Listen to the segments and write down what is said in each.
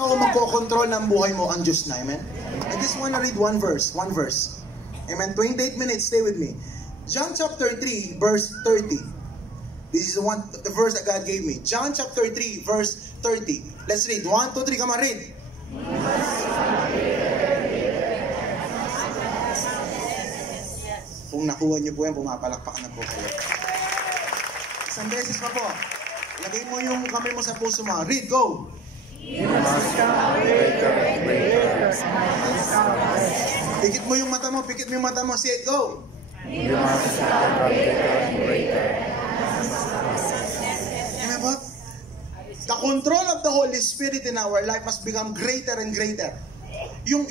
ikaw ang magkocontrol ng buhay mo, ang Diyos na. Amen? I just want to read one verse. Amen? 28 minutes, stay with me. John chapter 3, verse 30. This is the verse that God gave me. John chapter 3, verse 30. Let's read. 1, 2, 3, come on, read. Kung nakuha niyo po yan, pumapalakpakan na po kayo. Isang beses pa po. Lagay mo yung kamay mo sa puso mo. Read, go! You must come greater and greater. Pikit mo yung mata mo, say it, go! You must come greater and greater. Amen po? The control of the Holy Spirit in our life must become greater and greater. Yung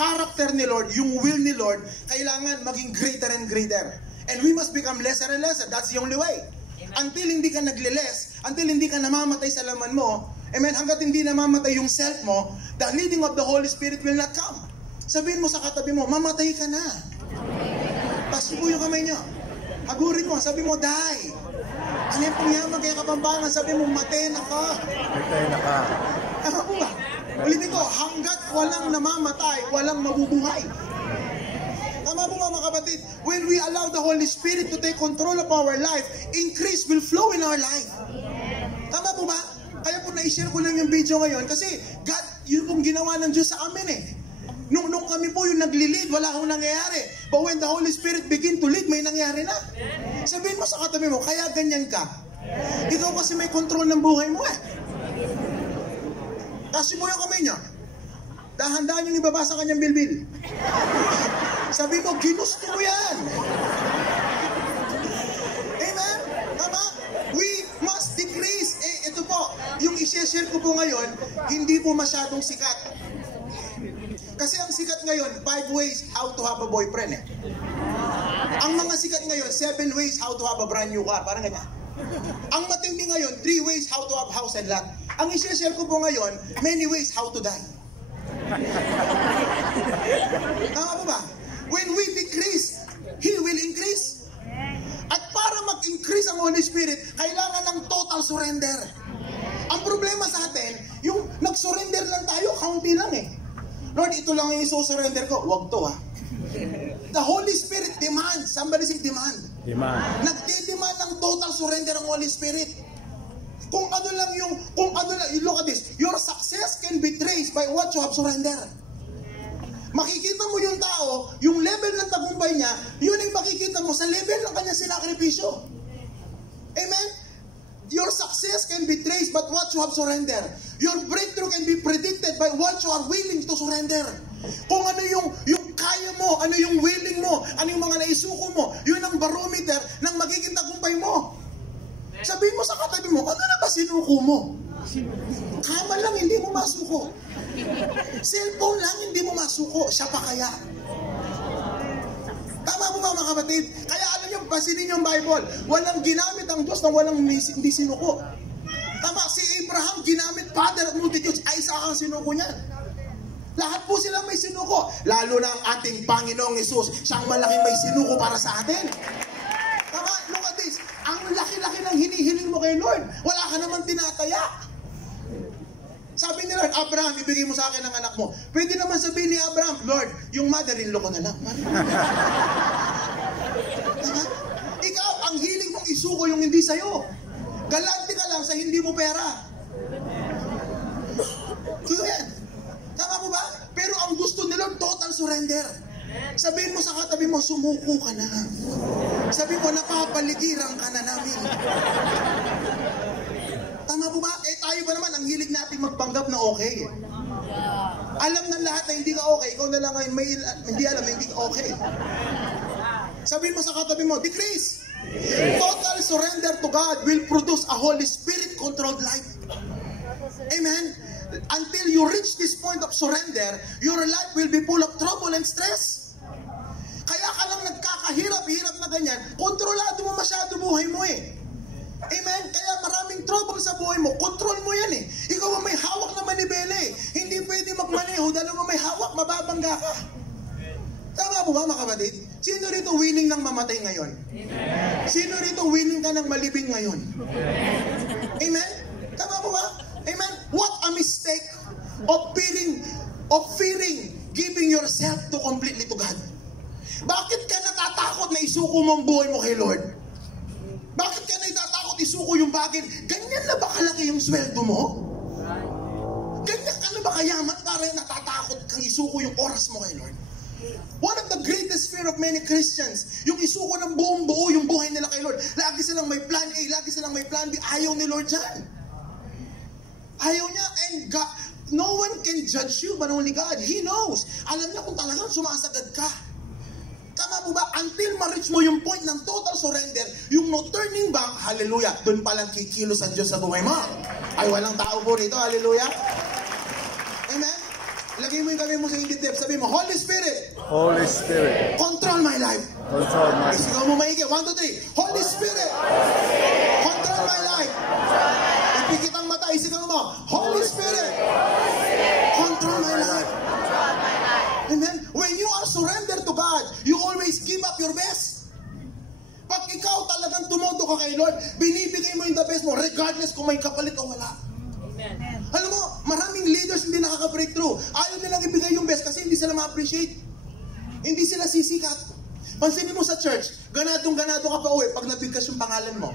character ni Lord, yung will ni Lord, kailangan maging greater and greater. And we must become lesser and lesser. That's the only way. Until hindi ka nagle-less, until hindi ka namamatay sa laman mo, amen, hanggat hindi namamatay yung self mo, the leading of the Holy Spirit will not come. Sabihin mo sa katabi mo, mamatay ka na. Paso po yung kamay nyo. Hagurin mo, sabi mo, die. Ano yung pangyaman kaya Kapampangan, sabi mo, matay na ka. Matay na ka. Tama po ba? Ulitin ko, hanggat walang namamatay, walang mabubuhay. Tama po mga kapatid, when we allow the Holy Spirit to take control of our life, increase will flow in our life. Tama po ba? Kaya po na-share ko lang yung video ngayon kasi God, yun pong ginawa ng Diyos sa amin eh. Nung kami po yung nagli-lead, wala akong nangyayari. But when the Holy Spirit begin to lead, may nangyari na. Sabihin mo sa katabi mo, kaya ganyan ka. Ikaw kasi may control ng buhay mo eh. Kasi mo yung kamay niya. Dahan-dahan yung ibaba sa kanyang bilbil. Sabi mo, ginusto mo yan. Amen? Tama? We must decrease. Ito po, yung i-share ko po ngayon, hindi po masyadong sikat. Kasi ang sikat ngayon, 5 ways how to have a boyfriend eh. Ang mga sikat ngayon, 7 ways how to have a brand new car. Parang ganyan. Ang matindi ngayon, 3 ways how to have house and lot. Ang i-share ko po ngayon, many ways how to die. Tama po ba? When we decrease, He will increase. At para mag-increase ang Holy Spirit, kailangan ng total surrender. Ang problema sa atin, yung nag-surrender lang tayo, kaunti lang eh. Lord, ito lang yung isusurrender ko. Huwag to ha. The Holy Spirit demands. Somebody say demand. Demand. Nagde-demand ng total surrender ang Holy Spirit. Kung ano lang, you look at this, your success can be traced by what you have surrendered. Makikita mo yung tao, yung level ng tagumpay niya, yun ay makikita mo sa level ng kanyang sinakripisyo. Amen? Your success can be traced by what you have surrendered. Your breakthrough can be predicted by what you are willing to surrender. Kung ano yung kaya mo, ano yung willing mo, ano yung mga naisuko mo, yun ang barometer ng magiging tagumpay mo. Sabihin mo sa katabi mo, ano na ba sinuko mo? Kama lang, hindi mo masuko. Cellphone lang, hindi mo masuko. Siya pa kaya? Tama po mga kapatid? Kaya alam niyo, basilin yung Bible. Walang ginamit ang Diyos na walang hindi sinuko. Tama, si Abraham ginamit father at multitudes. Ay, isa ang sinuko niya. Lahat po sila may sinuko. Lalo na ang ating Panginoong Hesus. Siyang malaking may sinuko para sa atin. Tama, look at this. Ang laki-laki ng hinihiling mo kay Lord. Wala ka naman tinataya. Sabi ni Lord, Abraham, ibigay mo sa akin ang anak mo. Pwede naman sabihin ni Abraham, Lord, yung mother-in-law ko na lang. Diba? Ikaw, ang hiling mong isuko yung hindi sa'yo. Galante ka lang sa hindi mo pera. So yan. Tama mo ba? Pero ang gusto ni Lord, total surrender. Sabihin mo sa katabi mo, sumuko ka na. Sabihin mo, napapaligiran ka na namin. Tama po ba? Eh tayo ba naman, ang hilig natin magpanggap na okay. Alam ng lahat na hindi ka okay, ikaw na lang ngayon hindi alam na hindi ka okay. Sabihin mo sa katabi mo, decrease. Total surrender to God will produce a Holy Spirit-controlled life. Amen? Until you reach this point of surrender, your life will be full of trouble and stress. Kaya ka lang nagkakahirap-hirap na ganyan, kontrolado mo masyado buhay mo eh. Amen? Kaya maraming trouble sa buhay mo, control mo yan eh. Ikaw ang may hawak na manibela eh. Hindi pwede magmaneho, dalawa may hawak, mababangga ka. Tama po ba mga kapatid? Sino rito willing nang mamatay ngayon? Amen. Sino rito willing ka nang malibing ngayon? Amen? Amen? Tama po ba? Amen? What a mistake of fearing, giving yourself to completely to God. Bakit ka natatakot na isuko mo ang buhay mo kay Lord? Bakit ka natatakot isuko yung bagay? Ganyan na ba kalaki yung sweldo mo? Ganyan ka na ba kayaman para natatakot kang isuko yung oras mo kay Lord? One of the greatest fear of many Christians, yung isuko ng buong buo yung buhay nila kay Lord. Lagi silang may plan A, lagi silang may plan B. Ayaw ni Lord dyan. Ayaw niya, and God, no one can judge you but only God. He knows. Alam niya kung talagang sumasagad ka. Tama po ba? Until ma-reach mo yung point ng total surrender, yung no turning back, hallelujah, doon palang kikilos ang Diyos sa buhay mo. Ay, walang tao po rito, hallelujah. Amen? Lagay mo yung kamay mo sa hindi depth. Sabi mo, Holy Spirit. Holy Spirit. Control my life. Control my life. Isigaw mo maigi. 1, 2, 3. Holy Spirit. Control my life. Ipikit ang mata. Isigaw mo. Holy Spirit. Control my life. Amen? When you are surrendered to God, you always give up your best. Pag ikaw talagang tumodo ka kay Lord, binibigay mo yung the best mo, regardless kung may kapalit o wala. Amen. Alam mo, maraming leaders hindi nakaka-breakthrough. Ayaw nilang ibigay yung best kasi hindi sila ma-appreciate. Hindi sila sisikat. Pansinin mo sa church, ganadong-ganado ka pa uwi pag nabigkas yung pangalan mo.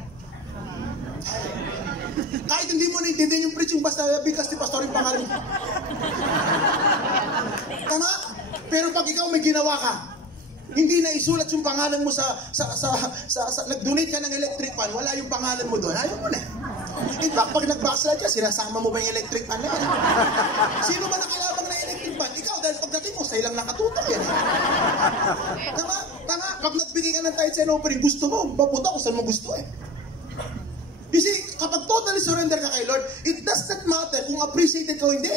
Kahit hindi mo naintindihan yung preaching, basta bigkas ni pastor yung pangalan mo. Tama? Pero pag ikaw may ginawa ka, hindi na isulat yung pangalan mo nag-donate ka ng electric fan, wala yung pangalan mo doon, ayaw mo na. In fact, pag nag-backslide ka, sinasama mo ba yung electric fan na yan? Sino ba nakilabang na electric fan? Ikaw, dahil pagdating mo, sa'yo lang nakatutok yan. Tama? Tama? Pag nagbigay ka ng tithes and offering, gusto mo, papunta kung saan mo gusto eh. You see, kapag totally surrender ka kay Lord, it does not matter kung appreciated ka o hindi.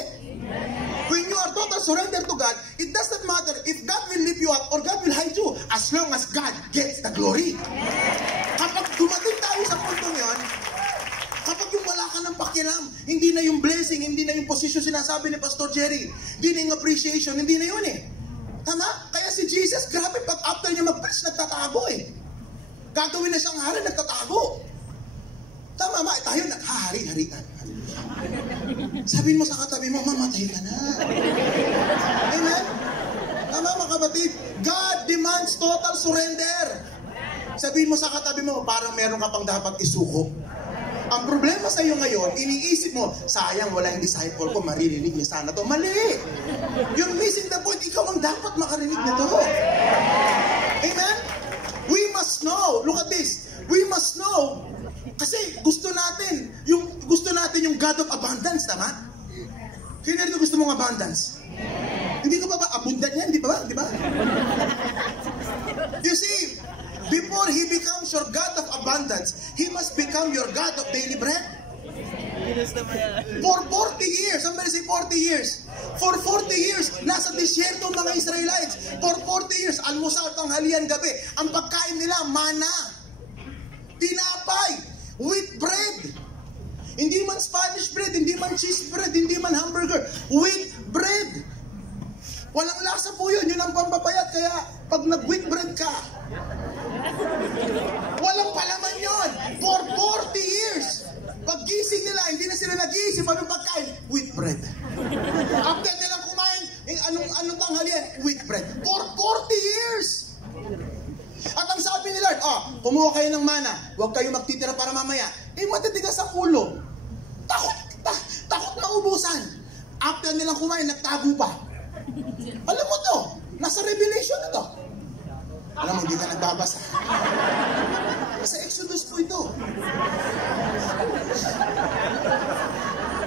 When you are total surrender to God, it does not matter if God will lift you up or God will hide you, as long as God gets the glory. Kapag dumating tayo sa puntong yon, kapag yung wala ka ng pakialam, hindi na yung blessing, hindi na yung position sinasabi ni Pastor Jerry, hindi na yung appreciation, hindi na yun eh. Tama? Kaya si Jesus, grabe, pag after niya mag-preach, nagtatago eh. Gagawin na siyang hari, nagtatago. Tama ba? Tayo naghahari-harian. Sabihin mo sa katabi mo, mamatay ka na. Amen? Tama mga kapatid? God demands total surrender. Sabihin mo sa katabi mo, parang meron ka pang dapat isuko. Ang problema sa iyo ngayon, iniisip mo, sayang wala yung disciple ko, maririnig niya sana to. Mali! You're missing the point. Ikaw ang dapat makarinig nito. Amen? We must know. Look at this. We must know. Kasi gusto natin yung God of abundance, tama? Sino rin gusto mong abundance? Hindi ka ba abundant yan? Di ba? You see, before He becomes your God of abundance, He must become your God of daily bread. For 40 years, somebody say 40 years. For 40 years, nasa disyerto mga Israelites. For 40 years, almusal, tanghalian, gabi. Ang pagkain nila, mana. Tinapay. Wheat bread. Hindi man Spanish bread, hindi man cheese bread, hindi man hamburger. Wheat bread. Walang lasa po yun. Yun ang pampapayat. Kaya pag nag-wheat bread ka, walang palaman yun. For 40 years. Pag gising nila, hindi na sila nag-iisip anong pagkain. Wheat bread. After nilang kumain, anong tanghalian? Wheat bread. For 40 years. At ang sabi ni Lord, kumuha kayo ng mana, huwag kayo magtitira para mamaya. Matitigas ang ulo. Takot maubusan. After nilang kumain, nagtago pa. Alam mo to, nasa Revelation na to. Alam mo, hindi ka nagbabasa. Sa Exodus po ito.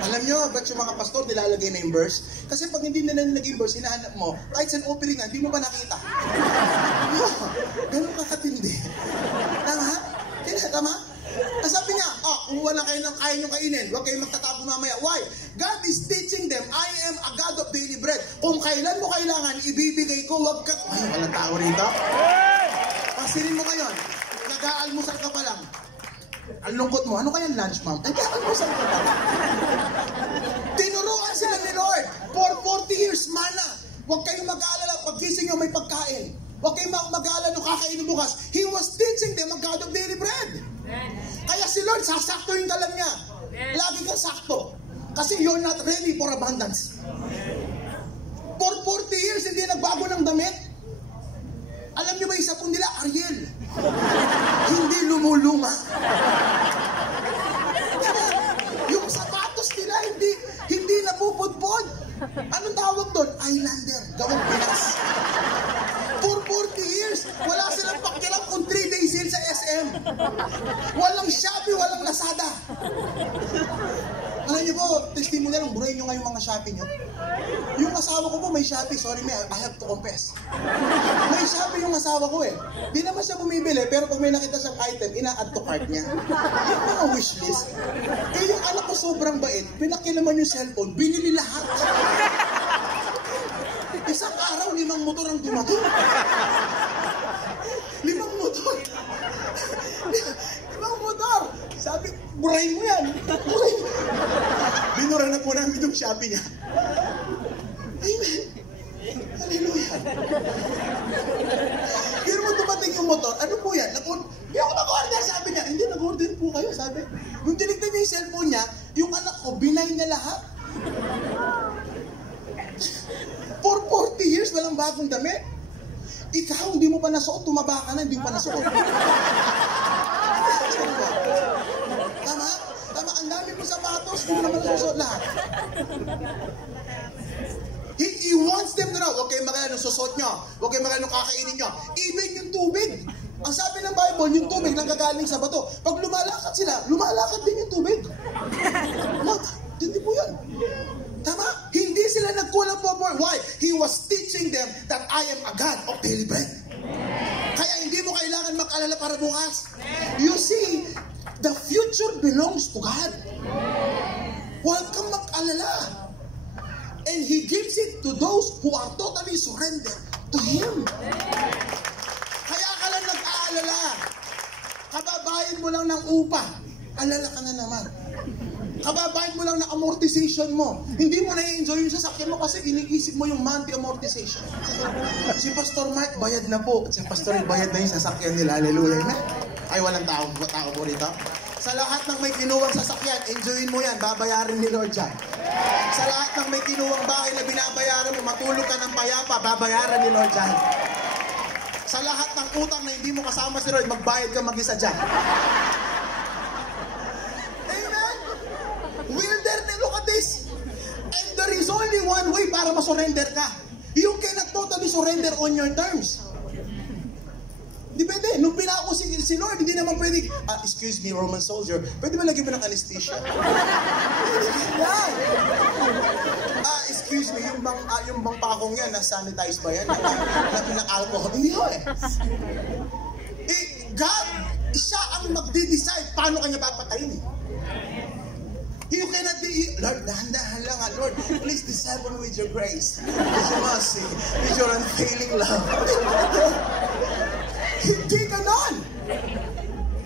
Alam nyo, ba't yung mga pastor nilalagay na yung verse? Kasi pag hindi na nilagay yung verse, hinahanap mo, kahit sa opening nga, hindi mo ba nakita? Ganun kakatindi. Tama? Tama? Sabi niya, kung wala kayo ng kaya nyo kainin, huwag kayong magtatapo mamaya. Why? God is teaching them, I am a God of daily bread. Kung kailan mo kailangan, ibibigay ko, huwag ka... Ay, walang tao rito. Pasilin mo ngayon, nag-aalmusal ka pa lang. Ang lungkot mo, ano kaya lunch, ma'am? Nag-aalmusal ka pa lang. Tinuruan sila ni Lord for 40 years, mana. Huwag kayong mag-aalala, pagkising nyo may pagkain. Huwag kayong mag-aalala nung kakainin bukas. He was teaching them a God of daily bread. Kaya si Lord, sasaktuhin ka lang niya. Lagi kang sakto. Kasi you're not ready for abundance. For 40 years, hindi nagbago ng damit. Alam niyo ba, isa po nila, Ariel. Hindi lumuluma. Yung sapatos nila, hindi napupudpod. Anong tawag doon? Islander. Gawang Pinas. For 40 years, wala silang pakialam kung 3-day sale sa SM. Walang Shopee, walang Lazada. Alam niyo po, testimonial, burahin niyo nga yung mga Shopee niyo. Yung asawa ko po may Shopee. Sorry, I have to confess. May Shopee yung asawa ko eh. Di naman siya bumibili, pero pag may nakita siyang item, ina-add to cart niya. Yung mga wishlist. Eh yung anak ko sobrang bait, pinakilaman yung cellphone, binili lahat. Isang araw, 5 motor ang dumating. 5 motor. 5 motor. Sabi, burahin mo yan. Burahin mo. Binura na po namin yung Shopee niya. Amen. Hallelujah. Pero mo dumating yung motor, ano po yan? Hindi ako nag-order, sabi niya. Hindi, nag-order po kayo, sabi. Nung tinignan niya yung cellphone niya, yung anak ko, binay niya lahat. For 40 years, walang bagong damit. Ikaw, hindi mo pa nasuot, tumaba ka na, hindi mo pa nasuot. Tama? Tama, ang dami mo sapatos, hindi mo naman nasuot lahat. He wants them to know, huwag kayong magalala ng susot nyo, huwag kayong magalala ng kakainin nyo. Even yung tubig. Ang sabi ng Bible, yung tubig nanggagaling sa bato. Pag lumalakad sila, lumalakad din yung tubig. Hindi po yan. Tama? Hindi sila nagkulang po more. Why? He was teaching them that I am a God of daily bread. Kaya hindi mo kailangan mag-alala para bukas. You see, the future belongs to God. Huwag kang mag-alala. And He gives it to those who are totally surrendered to Him. Kaya ka lang nag-aalala. Kababayan mo lang ng upa. Alala ka na naman. Kababayan mo lang ng amortization mo. Hindi mo na-enjoy yung sasakyan mo kasi iniisip mo yung monthly amortization. Si Pastor Mark, bayad na po. Si Pastor Mark, bayad na yung sasakyan nila. Hallelujah. Ay, walang tao po rito. Sa lahat ng may kinuwang sasakyan, enjoyin mo yan. Babayaran ni Lord yan. Sa lahat ng may kinuwang bahay na binabayaran mo, matulog ka ng payapa, babayaran ni Lord yan. Sa lahat ng utang na hindi mo kasama si Lord, magbayad ka mag-isa dyan. Amen? Wilderness, look at this. And there is only one way para ma-surrender ka. You cannot totally surrender on your terms. Hindi pwede. Nung pinako si Lord, hindi naman pwede, excuse me, Roman soldier, pwede ba lagyan mo ng anesthesia? Excuse me, yung bang pakong yan, na-sanitize ba yan? Na alcohol? Hindi ho eh. God, siya ang magde-decide paano kanya papatayin eh. You cannot be, Lord, dahan-dahan lang ha, Lord, please disciple with your grace, with your mercy, with your unfailing love. Hindi ganon.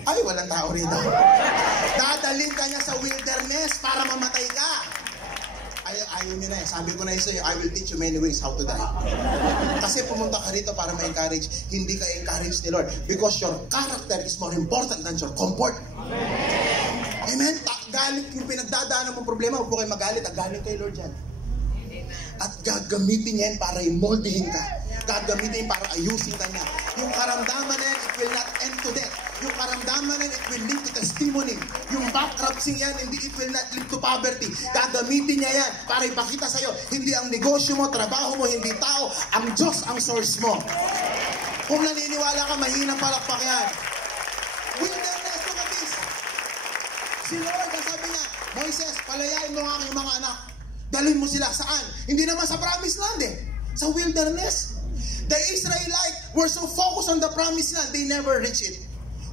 Ay, walang tao rito. Dadaling ka niya sa wilderness para mamatay ka. Ayaw niyo na eh. Sabi ko na yun sa'yo, I will teach you many ways how to die. Kasi pumunta ka rito para ma-encourage. Hindi ka encourage ni Lord. Because your character is more important than your comfort. Amen? Galit yung pinagdadaanan mong problema, huwag po kayo magalit. Galit kay Lord yan. At gagamitin niya yan para imoldihin ka. Gagamitin para ayusin ka niya. Yung karamdaman na yan, it will not end to death. Yung karamdaman na yan, it will lead to testimony. Yung bankruptcy yan, it will not lead to poverty. Gagamitin niya yan para ipakita sa'yo, hindi ang negosyo mo, trabaho mo, hindi tao, ang Diyos ang source mo. Kung naniniwala ka, mahinang palakpak yan. Wilderness, look at this. Si Lord, sabi niya, Moises, palayain mo ang aking mga anak. Dalhin mo sila saan? Hindi naman sa promised land eh. Sa wilderness. The Israelites were so focused on the promised land, they never reach it.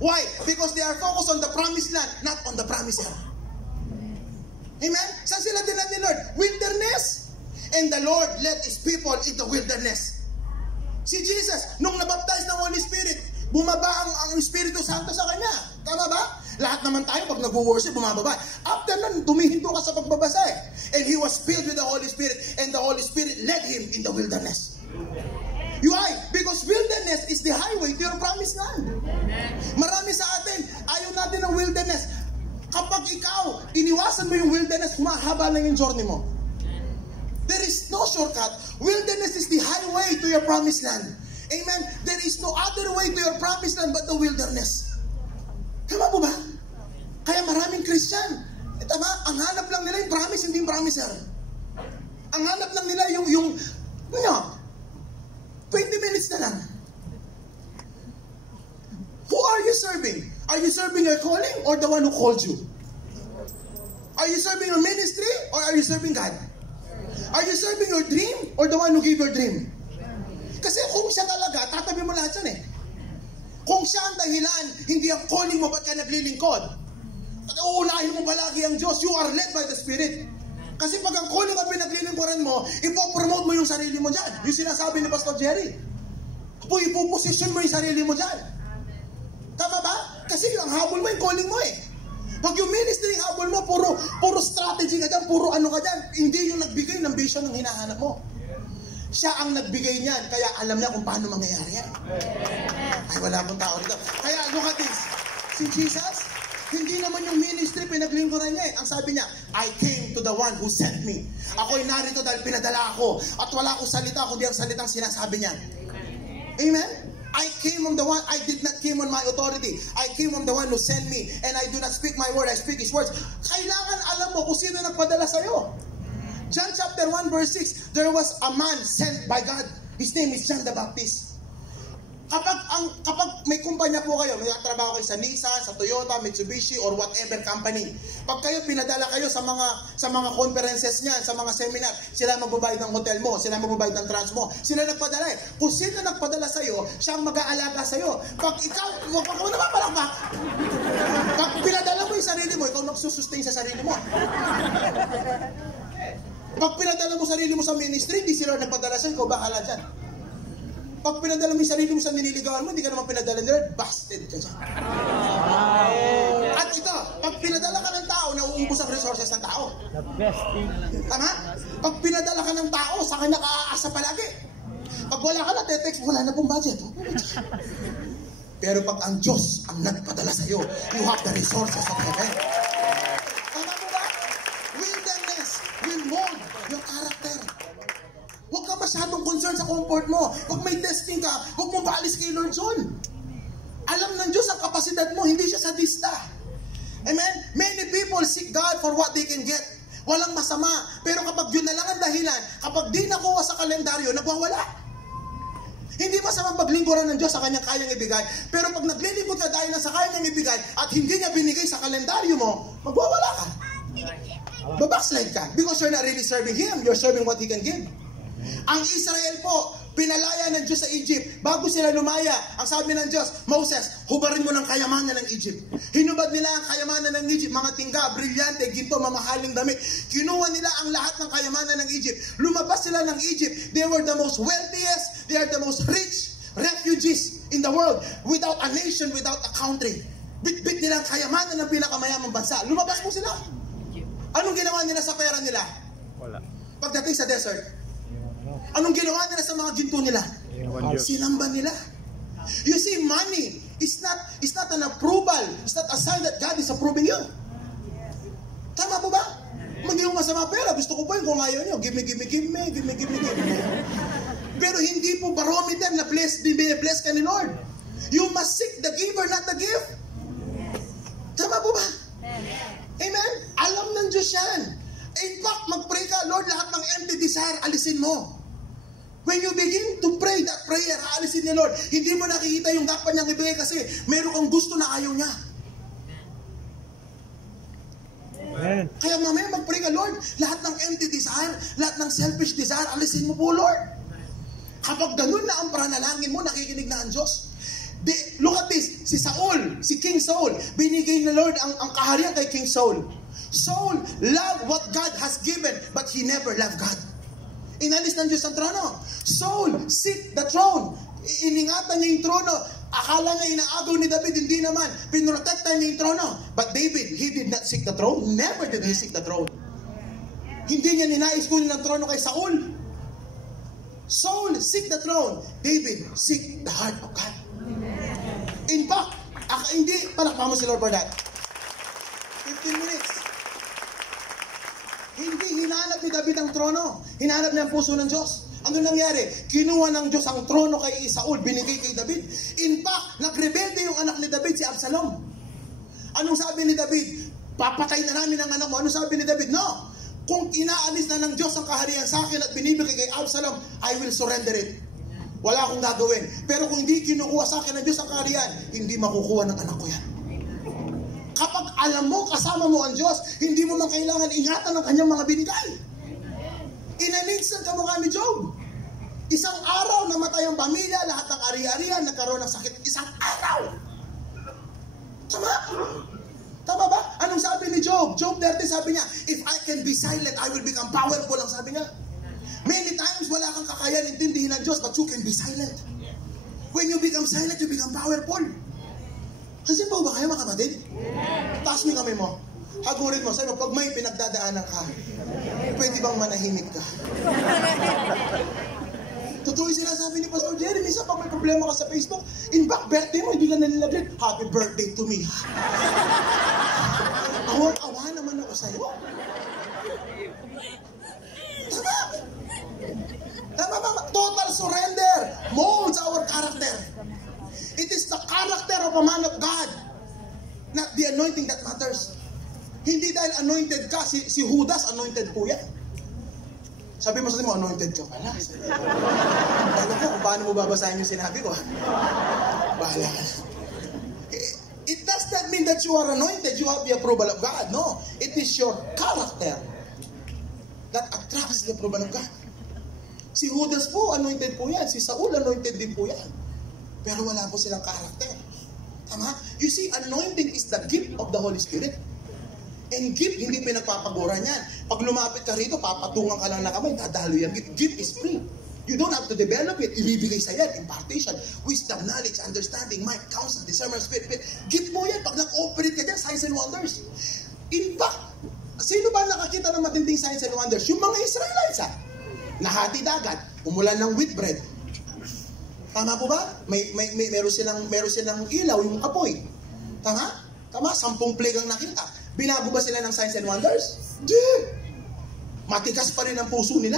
Why? Because they are focused on the promised land, not on the promised land. Amen? Saan sila dinala ni Lord? Wilderness. And the Lord led His people in the wilderness. Si Jesus, nung nabaptize ng Holy Spirit, bumaba ang Espiritu Santo sa Kanya. Tama ba? Lahat naman tayo, pag nag-worship, bumababa. After nun, tumihinto ka sa pagbabasa eh. And He was filled with the Holy Spirit, and the Holy Spirit led Him in the wilderness. Why? Because wilderness is the highway to your promised land. Marami sa atin, ayaw natin ng wilderness. Kapag ikaw, iniwasan mo yung wilderness, humahaba lang yung journey mo. There is no shortcut. Wilderness is the highway to your promised land. Amen? There is no other way to your promised land but the wilderness. Tama po ba? Kaya maraming Christian, tama, ang hanap lang nila yung promise, hindi yung promiser. Ang hanap lang nila yung 20 minutes na lang. Who are you serving? Are you serving your calling or the one who called you? Are you serving your ministry or are you serving God? Are you serving your dream or the one who gave your dream? Kasi kung siya talaga, tatabi mo lahat yan eh. Kung siya ang dahilan, hindi ang calling mo, ba't ka naglilingkod? At uunahin mo palagi ang Diyos, you are led by the Spirit. Kasi pag ang calling at pinaglilingkuran mo, ipopromote mo yung sarili mo dyan. Yung sinasabi ni Pastor Jerry. Ipoposition mo yung sarili mo dyan. Tama ba? Kasi ang habol mo, yung calling mo eh. Pag yung ministry yung habol mo, puro strategy ka dyan, puro ano ka dyan, hindi yung nagbigay ng vision ng hinahanap mo. Siya ang nagbigay niyan, kaya alam niya kung paano mangyayari yan. Ay, wala akong tao rito. Kaya look at this. Si Jesus, hindi naman yung ministry pinaglingkuran niya eh. Ang sabi niya, I came to the one who sent me. Ako'y narito dahil pinadala ako. At wala akong salita kundi ang salitang sinasabi niya. Amen? I came on the one, I did not came on my authority. I came on the one who sent me. And I do not speak my word, I speak His words. Kailangan alam mo kung sino nagpadala sa'yo. John chapter 1 verse 6, there was a man sent by God. His name is John the Baptist. Kapag may kumpanya po kayo, may trabaho kayo sa Nissan, sa Toyota, Mitsubishi, or whatever company. Pag kayo pinadala kayo sa mga conferences niyan, sa mga seminar, sila magbabayad ng hotel mo, sila magbabayad ng trans mo, sila nagpadala eh. Kung sino nagpadala sa'yo, siya ang mag-aalaga sa'yo. Pag ikaw, huwag mo naman palakpak. Pag pinadala mo yung sarili mo, ikaw nagsusustain sa sarili mo. Pag pinadala mo sarili mo sa ministry, hindi sila nagpadala sa'yo, ikaw bahala dyan. Pag pinadala mo yung sarili mo sa nililigawan mo, hindi ka naman pinadala nila, busted ka dyan. At ito, pag pinadala ka ng tao, nauubos ang resources ng tao. The best thing. Tama? Pag pinadala ka ng tao, sa kanya ka aasa palagi. Pag wala ka na, text, wala na pong budget. Pero pag ang Diyos ang nagpadala sa iyo, you have the resources of heaven. Tama po ba? Wilderness will mold your character. Huwag ka masyadong concerned sa comfort mo. Pag may testing ka, huwag mong paalis kay Lord John. Alam ng Diyos ang kapasidad mo, hindi siya sadista. Amen? Many people seek God for what they can get. Walang masama. Pero kapag yun na lang ang dahilan, kapag di nakuha sa kalendaryo, nagwawala. Hindi masama paglingkuran ng Diyos sa kanyang kayang ibigay. Pero pag naglilingkod ka dahil na sa kanyang ibigay at hindi niya binigay sa kalendaryo mo, magwawala ka. Babackslide ka. Because you're not really serving Him. You're serving what He can give. Ang Israel po, pinalaya ng Diyos sa Egypt. Bago sila lumaya, ang sabi ng Diyos, Moses, hubarin mo ng kayamanan ng Egypt. Hinubad nila ang kayamanan ng Egypt, mga tingga, brilyante, ginto, mamahaling damit. Kinuha nila ang lahat ng kayamanan ng Egypt. Lumabas sila ng Egypt. They were the most wealthiest, they are the most rich refugees in the world. Without a nation, without a country. Bit-bit nila ang kayamanan ng pinakamayamang bansa. Lumabas po sila. Anong ginawa nila sa pera nila? Wala. Pagdating sa desert, anong ginawa nila sa mga ginto nila? Sinamba nila. You see, money is not an approval. It's not a sign that God is approving you. Tama po ba? Hindi mo masama pera. Gusto ko po yun kung ayaw nyo. Give me. Pero hindi po barometer na bless ka ni Lord. You must seek the giver, not the gift. Tama po ba? Amen? Alam ng Diyos yan. In fact, mag-pray ka, Lord, lahat ng empty desire, alisin mo. When you begin to pray that prayer, aalisin ni Lord, hindi mo nakikita yung dapat niyang ibigay kasi meron kang gusto na ayaw niya. Amen. Kaya mamaya mag-pray ka, Lord, lahat ng empty desire, lahat ng selfish desire, alisin mo po, Lord. Kapag ganun na ang panalangin mo, nakikinig na ang Diyos. Look at this, si Saul, si King Saul, binigay ni Lord ang kaharian kay King Saul. Saul loved what God has given, but he never loved God. Inalis ng Diyos ang trono. Saul seek the throne. Iningatan niya yung trono. Akala niya inaagaw ni David, hindi naman. Pinrotektan niya yung trono. But David, he did not seek the throne. Never did he seek the throne. Hindi niya ninais kunin ng trono kay Saul. Saul seek the throne. David seek the heart of God. In fact, hindi, palakpakan mo si Lord for that. If 15 minutes. Hindi hinanap ni David ang trono. Hinanap niya ang puso ng Diyos. Ano nangyari? Kinuha ng Diyos ang trono kay Saul, binigay kay David. In fact, nagrebelde yung anak ni David, si Absalom. Anong sabi ni David? Papatay na namin ang anak mo. Anong sabi ni David? No! Kung inaalis na ng Diyos ang kaharian sa akin at binibigay kay Absalom, I will surrender it. Wala akong gagawin. Pero kung hindi kinukuha sa akin ng Diyos ang kaharian, hindi makukuha ng anak ko yan. Kapag alam mo, kasama mo ang Diyos, hindi mo man kailangan ingatan ng kanyang mga binigay. Inaninsan ka mukha ni Job. Isang araw namatay ang pamilya, lahat ng ari-arian, nagkaroon ng sakit. Isang araw. Tama? Tama ba? Anong sabi ni Job? Job 30 sabi niya, if I can be silent, I will become powerful. Ang sabi niya. Many times wala kang kakayahan intindihin ng Diyos, but you can be silent. When you become silent, you become powerful. Kasi po ba kayo mga kapatid? Taas mo yung kamay mo. Hagurin mo. Sabi mo, pag may pinagdadaanan ka, pwede bang manahimik ka? Totoo yung sinasabi ni Pastor Jerry. Minsan pag may problema ka sa Facebook, in fact, birthday mo, hindi ka nalilagay. Happy birthday to me. Awang-awa naman ako sa'yo. Tama. Tama ba? Total surrender molds our character. It is the character of a man of God, not the anointing that matters. Hindi dahil anointed ka, si Judas anointed po yan. Sabi mo sa mo, anointed ka pala. Ano ko, paano mo babasahin yung sinabi ko? Bahala ka. It does not mean that you are anointed, you have the approval of God. No, it is your character that attracts the approval of God. Si Judas po, anointed po yan. Si Saul, anointed din po yan. Pero wala po silang character. Tama? You see, anointing is the gift of the Holy Spirit. And gift, hindi pinagpapagura niyan. Pag lumapit ka rito, papatungan ka lang na kamay, dadalo yan. Gift is free. You don't have to develop it. Ibibigay sa yan. Impartation, wisdom, knowledge, understanding, mind, counsel, discernment, spirit. Gift mo yan. Pag nag-operate ka dyan, signs and wonders. In fact, sino ba nakakita ng matinding signs and wonders? Yung mga Israelites, ha? Nahati dagat, umulan ng wheat bread. Tama po ba? Meron silang ilaw, yung apoy. Tama? Tama? 10 plague ang nakita. Binago ba sila ng signs and wonders? Hindi. Matigas pa rin ang puso nila.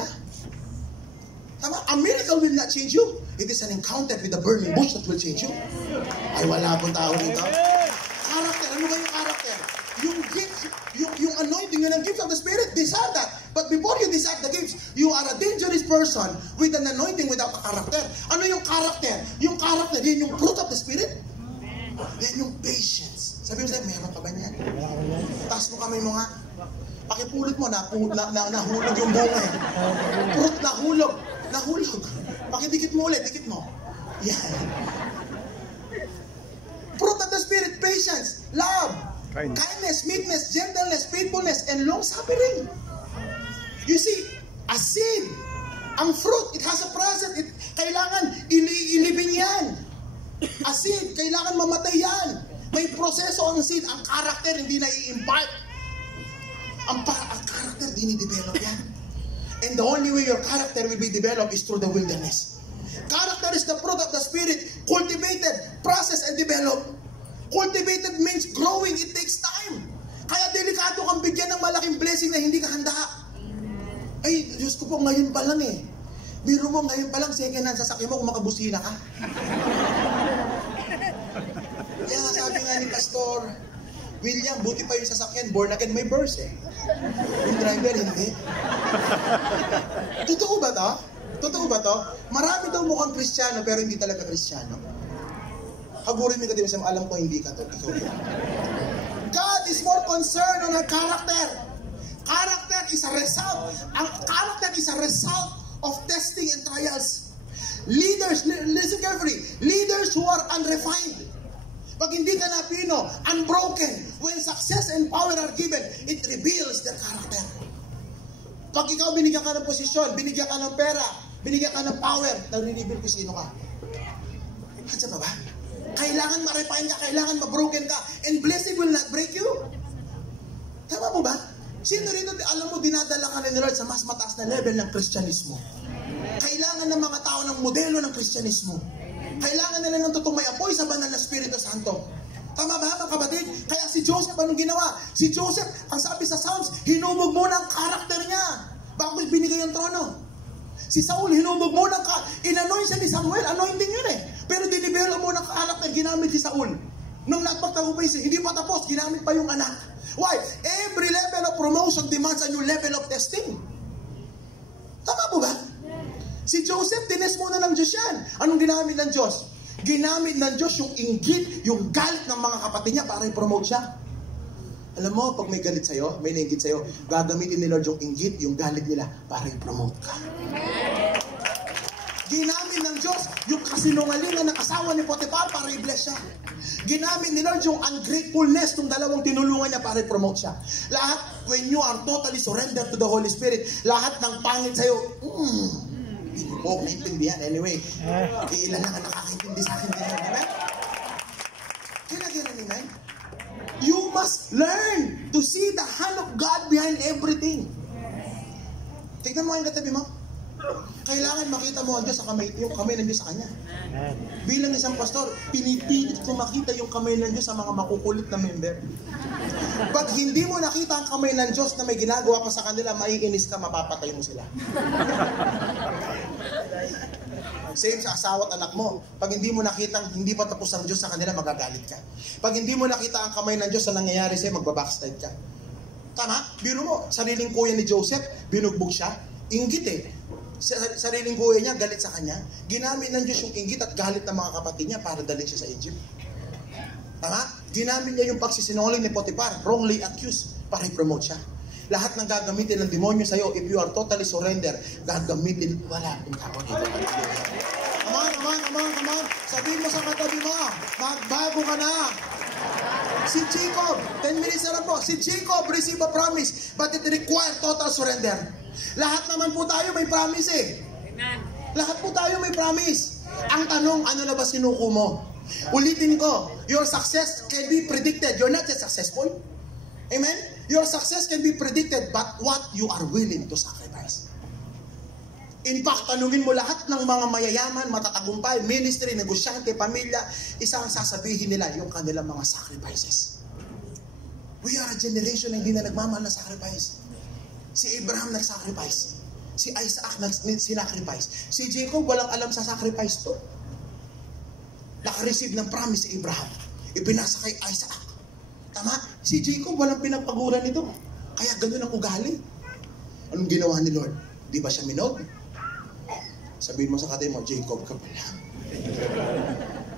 Tama? A miracle will not change you. It is an encounter with the burning bush that will change you. Ay, wala pong tao dito. Character. Ano ba yung character? Yung gift, yung anointing, yun ang gift of the Spirit. Desire that. But before you desire the gifts, you are a dangerous person with an anointing without a character. Ano yung character? Yung character, yun yung fruit of the Spirit. Yan yung patience. Sabi mo sa'yo, meron ka ba niyan? Taas mo kamay mo nga. Pakipulot mo, nahulog yung bunga eh. Fruit, nahulog. Pakidikit mo ulit, dikit mo. Yan. Fruit of the Spirit, patience, love, kindness, meekness, gentleness, faithfulness, and long-suffering. You see, a seed, ang fruit, it has a process. Kailangan ilibing yan. A seed, kailangan mamatay yan. May proseso ang seed. Ang character, hindi na i-impart. Ang character, dinidevelop yan. And the only way your character will be developed is through the wilderness. Character is the fruit of the Spirit, cultivated, processed, and developed. Cultivated means growing. It takes time. Kaya delikado kang bigyan ng malaking blessing na hindi ka handa. Ay, Diyos ko po, ngayon pa lang eh. Biro mo, ngayon pa lang, second hand sasakyan mo kung makabusina ka. Kaya nga sabi nga ni Pastor William, buti pa yung sasakyan, born again, may verse eh. Yung driver, hindi. Totoo ba to? Totoo ba to? Marami daw mukhang Kristiyano, pero hindi talaga Kristiyano. Hagurin mo ka din sa alam ko, hindi ka to. God is more concerned on our character. Character is a result. Ang character is a result of testing and trials. Leaders, listen carefully. Leaders who are unrefined. Pag hindi ka na pino, unbroken, when success and power are given, it reveals their character. Pag ikaw binigyan ka ng posisyon, binigyan ka ng pera, binigyan ka ng power, nare-reveal ko sino ka. Hansa pa ba? Kailangan ma-refine ka, kailangan ma-broken ka, and blessing will not break you. Tama mo ba? Sino rito, alam mo, dinadala ka ni Lord sa mas mataas na level ng Kristyanismo. Kailangan ng mga tao ng modelo ng Kristyanismo. Kailangan nila ng totoong may apoy sa banal na Espiritu Santo. Tama ba mga kapatid? Kaya si Joseph, anong ginawa? Si Joseph, ang sabi sa Psalms, hinubog muna ang karakter niya bago binigay ang trono. Si Saul, hinubog muna inanoint siya ni Samuel, anointing yun eh. Pero dinidevelop muna ang karakter, ginamit si Saul. Nung nagpagtagumpay siya, hindi pa tapos, ginamit pa yung anak. Why? Every level of promotion demands a new level of testing. Tama po ba? Si Joseph, tines muna ng Diyos yan. Anong ginamit ng Diyos? Ginamit ng Diyos yung inggit, yung galit ng mga kapatid niya para i-promote siya. Alam mo, pag may galit sa'yo, may nainggit sa'yo, gagamitin ni Lord yung inggit, yung galit nila para i-promote ka. Ginamit ng Diyos yung kasinungalingan ng asawa ni Potiphar para i-bless siya. Ginamit ni Lord yung ungratefulness ng dalawang tinulungan niya para i-promote siya. Lahat, when you are totally surrendered to the Holy Spirit, lahat ng pangit sa'yo, hindi mo naintindihan. Anyway, ilan lang ang nakakaintindi sa akin din. Amen? Kinagiran, amen? You must learn to see the hand of God behind everything. Tignan mo ang katabi mo. Kailangan makita mo ang Diyos sa kamay, yung kamay ng Diyos sa Kanya. Bilang isang pastor, pinipilit ko makita yung kamay ng Diyos sa mga makukulit na member. Pag hindi mo nakita ang kamay ng Diyos na may ginagawa pa sa kanila, maiinis ka, mapapatay mo sila. Same sa asawa at anak mo. Pag hindi mo nakita, hindi pa tapos ang Diyos sa kanila, magagalit ka. Pag hindi mo nakita ang kamay ng Diyos sa nangyayari sa'yo, magbabackslide ka. Tama? Biro mo, sariling kuya ni Joseph, binugbog siya. Inggit eh. Sariling kuya niya, galit sa kanya. Ginamit ng Diyos yung inggit at galit ng mga kapatid niya para dalhin siya sa Egypt. Tama? Ginamit niya yung pagsisinungaling ni Potiphar, wrongly accused, para i-promote siya. Lahat ng gagamitin ng demonyo sa'yo, if you are totally surrender, gagamitin, wala yung tao dito. Come on. Sabihin mo sa katabi mo, magbago ka na. Si Jacob, 10 minutes na lang po. Si Jacob received a promise, but it required total surrender. Lahat naman po tayo may promise eh. Lahat po tayo may promise. Ang tanong, ano na ba sinuko mo? Ulitin ko, your success can be predicted. You're not yet successful. Amen? Your success can be predicted, but what you are willing to sacrifice. In fact, tanungin mo lahat ng mga mayayaman, matatagumpay, ministry, negosyante, pamilya, isang sasabihin nila yung kanilang mga sacrifices. We are a generation na hindi na nagmamahal na sacrifice. Si Abraham nag-sacrifice. Si Isaac nag-sacrifice. Si Jacob walang alam sa sacrifice to. Naka-receive ng promise si Abraham. Ipinasa kay Isaac. Tama? Si Jacob walang pinagpaguran nito. Kaya ganun ang ugali. Anong ginawa ni Lord? Di ba siya minog? Sabihin mo sa katabi mo, Jacob ka pala.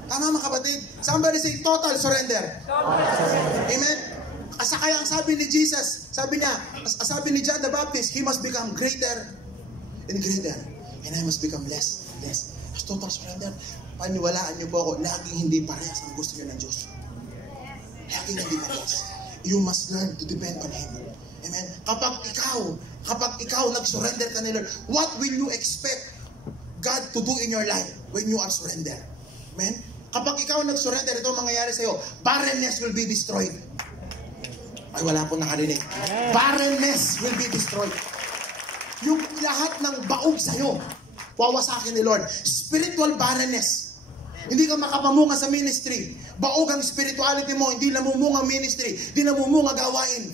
Tama mga kapatid? Somebody say total surrender. Amen? Asa kaya ang sabi ni Jesus, sabi ni John the Baptist, he must become greater and greater. And I must become less and less. As total surrender, paniwalaan niyo po ako, laging hindi parehas ang gusto niyo ng Diyos. Laging hindi parehas. You must learn to depend on Him. Amen? Kapag ikaw nag-surrender ka nila, what will you expect God to do in your life when you are surrender? Amen? Kapag ikaw nag-surrender, ito mangyayari sa'yo, barrenness will be destroyed. Ay, wala pong nakarinig. Barrenness will be destroyed. Yung lahat ng baog sa'yo, wawasakin ni Lord. Spiritual barrenness. Hindi ka makapamunga sa ministry. Baog ang spirituality mo, hindi namumunga ministry, hindi namumunga gawain.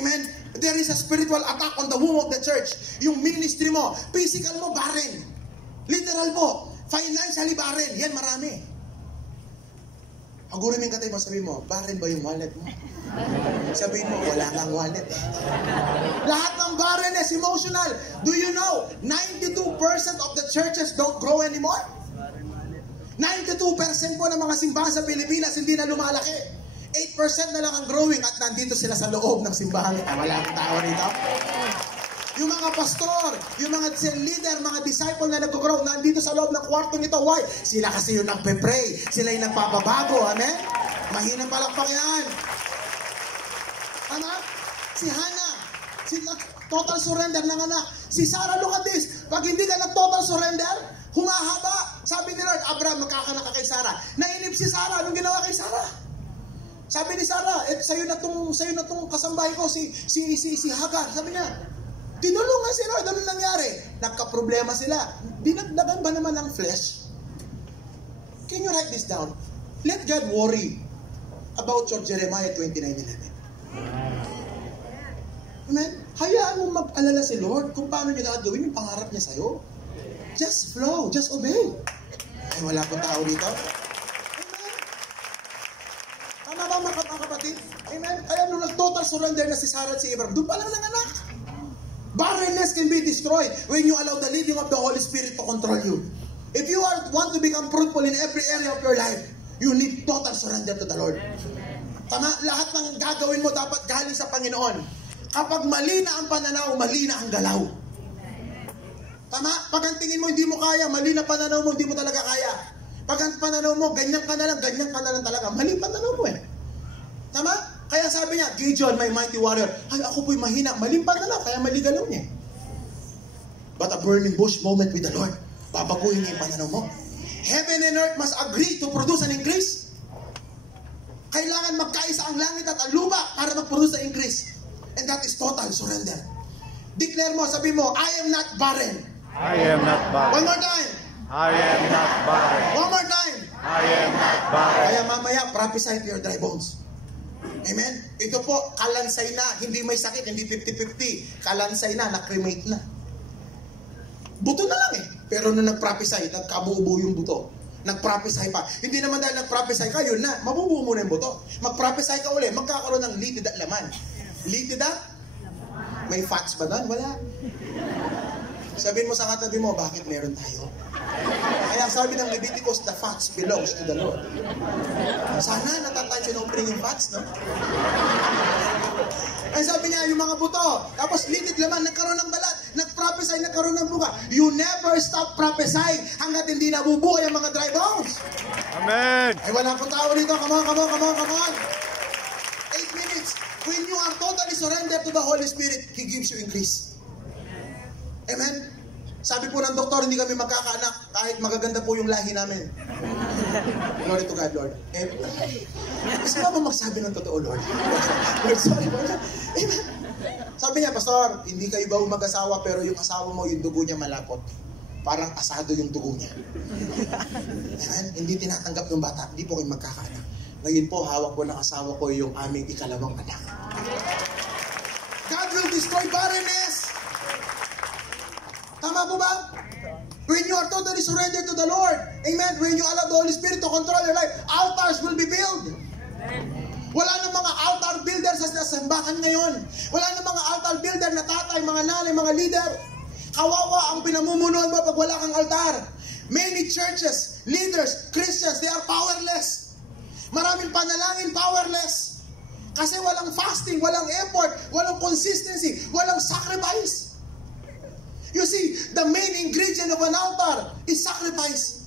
Amen? There is a spiritual attack on the womb of the church. Yung ministry mo, physical mo, barren. Literal mo, financially barren. Yan, marami. Pagurin mo yung katay mo, sabihin mo, barren ba yung wallet mo? Sabihin mo, wala kang wallet. Lahat ng barrenness, emotional. Do you know, 92% of the churches don't grow anymore? 92% po ng mga simbahan sa Pilipinas hindi na lumalaki. 8% na lang ang growing at nandito sila sa loob ng simbahan. Wala akong tao rito. Yung mga pastor, yung mga leader, mga disciple na nag-grow, nandito sa loob ng kwarto nito. Why? Sila kasi yung nagpe-pray. Sila yung nagpapabago. Amen? Mahinang palakpak yan. Ano? Si Hannah, total surrender ng anak. Si Sarah, look at this. Pag hindi ka nag-total surrender, humahaba. Sabi ni Lord, Abraham, magkakanak ka kay Sarah. Nainip si Sarah. Anong ginawa kay Sarah? Sabi ni Sarah, sa'yo na tong kasambahay ko, si Hagar. Sabi niya, tinulungan si Lord. Anong nangyari? Nagka-problema sila. Dinagdagan ba naman ng flesh? Can you write this down? Let God worry about your Jeremiah 29:11. Amen? Hayaan mo mag-alala si Lord kung paano niya gagawin yung pangarap niya sa'yo. Just flow, just obey. Ay, wala pong tao dito. Amen? Tama ba mga kapatid? Amen? Kaya nung nag-total surrender na si Sarah at si Abraham, doon pa lang nanganak. Barrenness can be destroyed when you allow the leading of the Holy Spirit to control you. If you want to become fruitful in every area of your life, you need total surrender to the Lord. Tama, lahat ng gagawin mo dapat galing sa Panginoon. Kapag mali na ang pananaw, mali na ang galaw. Tama, pag ang tingin mo hindi mo kaya, mali na pananaw mo, hindi mo talaga kaya. Pag ang pananaw mo, ganyan ka na lang talaga. Mali pananaw mo eh. Tama? Kaya sabi niya, Gideon, my mighty warrior, ay ako po'y mahina, maling pananaw, kaya mali galaw niya. But a burning bush moment with the Lord, babaguhin niya yung pananaw mo. Heaven and earth must agree to produce an increase. Kailangan magkaisa ang langit at ang lupa para mag-produce an increase. And that is total surrender. Declare mo, sabi mo, I am not barren. I am not barren. One more time. I am not barren. One more time. I am not barren. Kaya mamaya, prophesy to your dry bones. Amen? Ito po, kalansay na. Hindi may sakit, hindi 50-50. Kalansay na, na-cremate na. Buto na lang eh. Pero nung nag-prophesy, nagkabuo-buo yung buto. Nag-prophesy pa. Hindi naman dahil nag-prophesy ka, yun na. Mabubuo mo na yung buto. Mag-prophesy ka ulit, magkakaroon ng litid at laman. Litid at? May fats ba doon? Wala. Sabihin mo sa katabi mo, bakit meron tayo? Kaya sabi ng Leviticus, the fats belongs to the Lord. Sana natatouch yung opening yung fats, no? Ay sabi niya, yung mga buto, tapos litid laman, nagkaroon ng balat, nag-prophesy, nagkaroon ng buka. You never stop prophesying hanggat hindi nabubuhay ang mga dry bones. Amen. Ay wala pong tao dito. Come on. 8 minutes. When you are totally surrendered to the Holy Spirit, He gives you increase. Amen? Sabi po ng doktor, hindi kami magkakaanak kahit magaganda po yung lahi namin. Glory to God, Lord. Gusto ba magsabi ng totoo, Lord? Lord, sorry, Lord. Amen? Sabi niya, Pastor, hindi kayo ba mag-asawa pero yung asawa mo, yung dugo niya malapot. Parang asado yung dugo niya. Amen? Hindi tinatanggap ng bata. Hindi po kayo magkakaanak. Ngayon po, hawak ko ng asawa ko yung aming ikalawang anak. God will destroy barrenness. Tama po ba? When you are totally surrendered to the Lord, amen, when you allow the Holy Spirit to control your life, altars will be built. Wala na mga altar builders sa simbahan ngayon. Wala na mga altar builder na tatay, mga nanay, mga leader. Kawawa ang pinamumunuan mo pag wala kang altar. Many churches, leaders, Christians, they are powerless. Maraming panalangin, powerless. Kasi walang fasting, walang effort, walang consistency, walang sacrifice. You see, the main ingredient of an altar is sacrifice.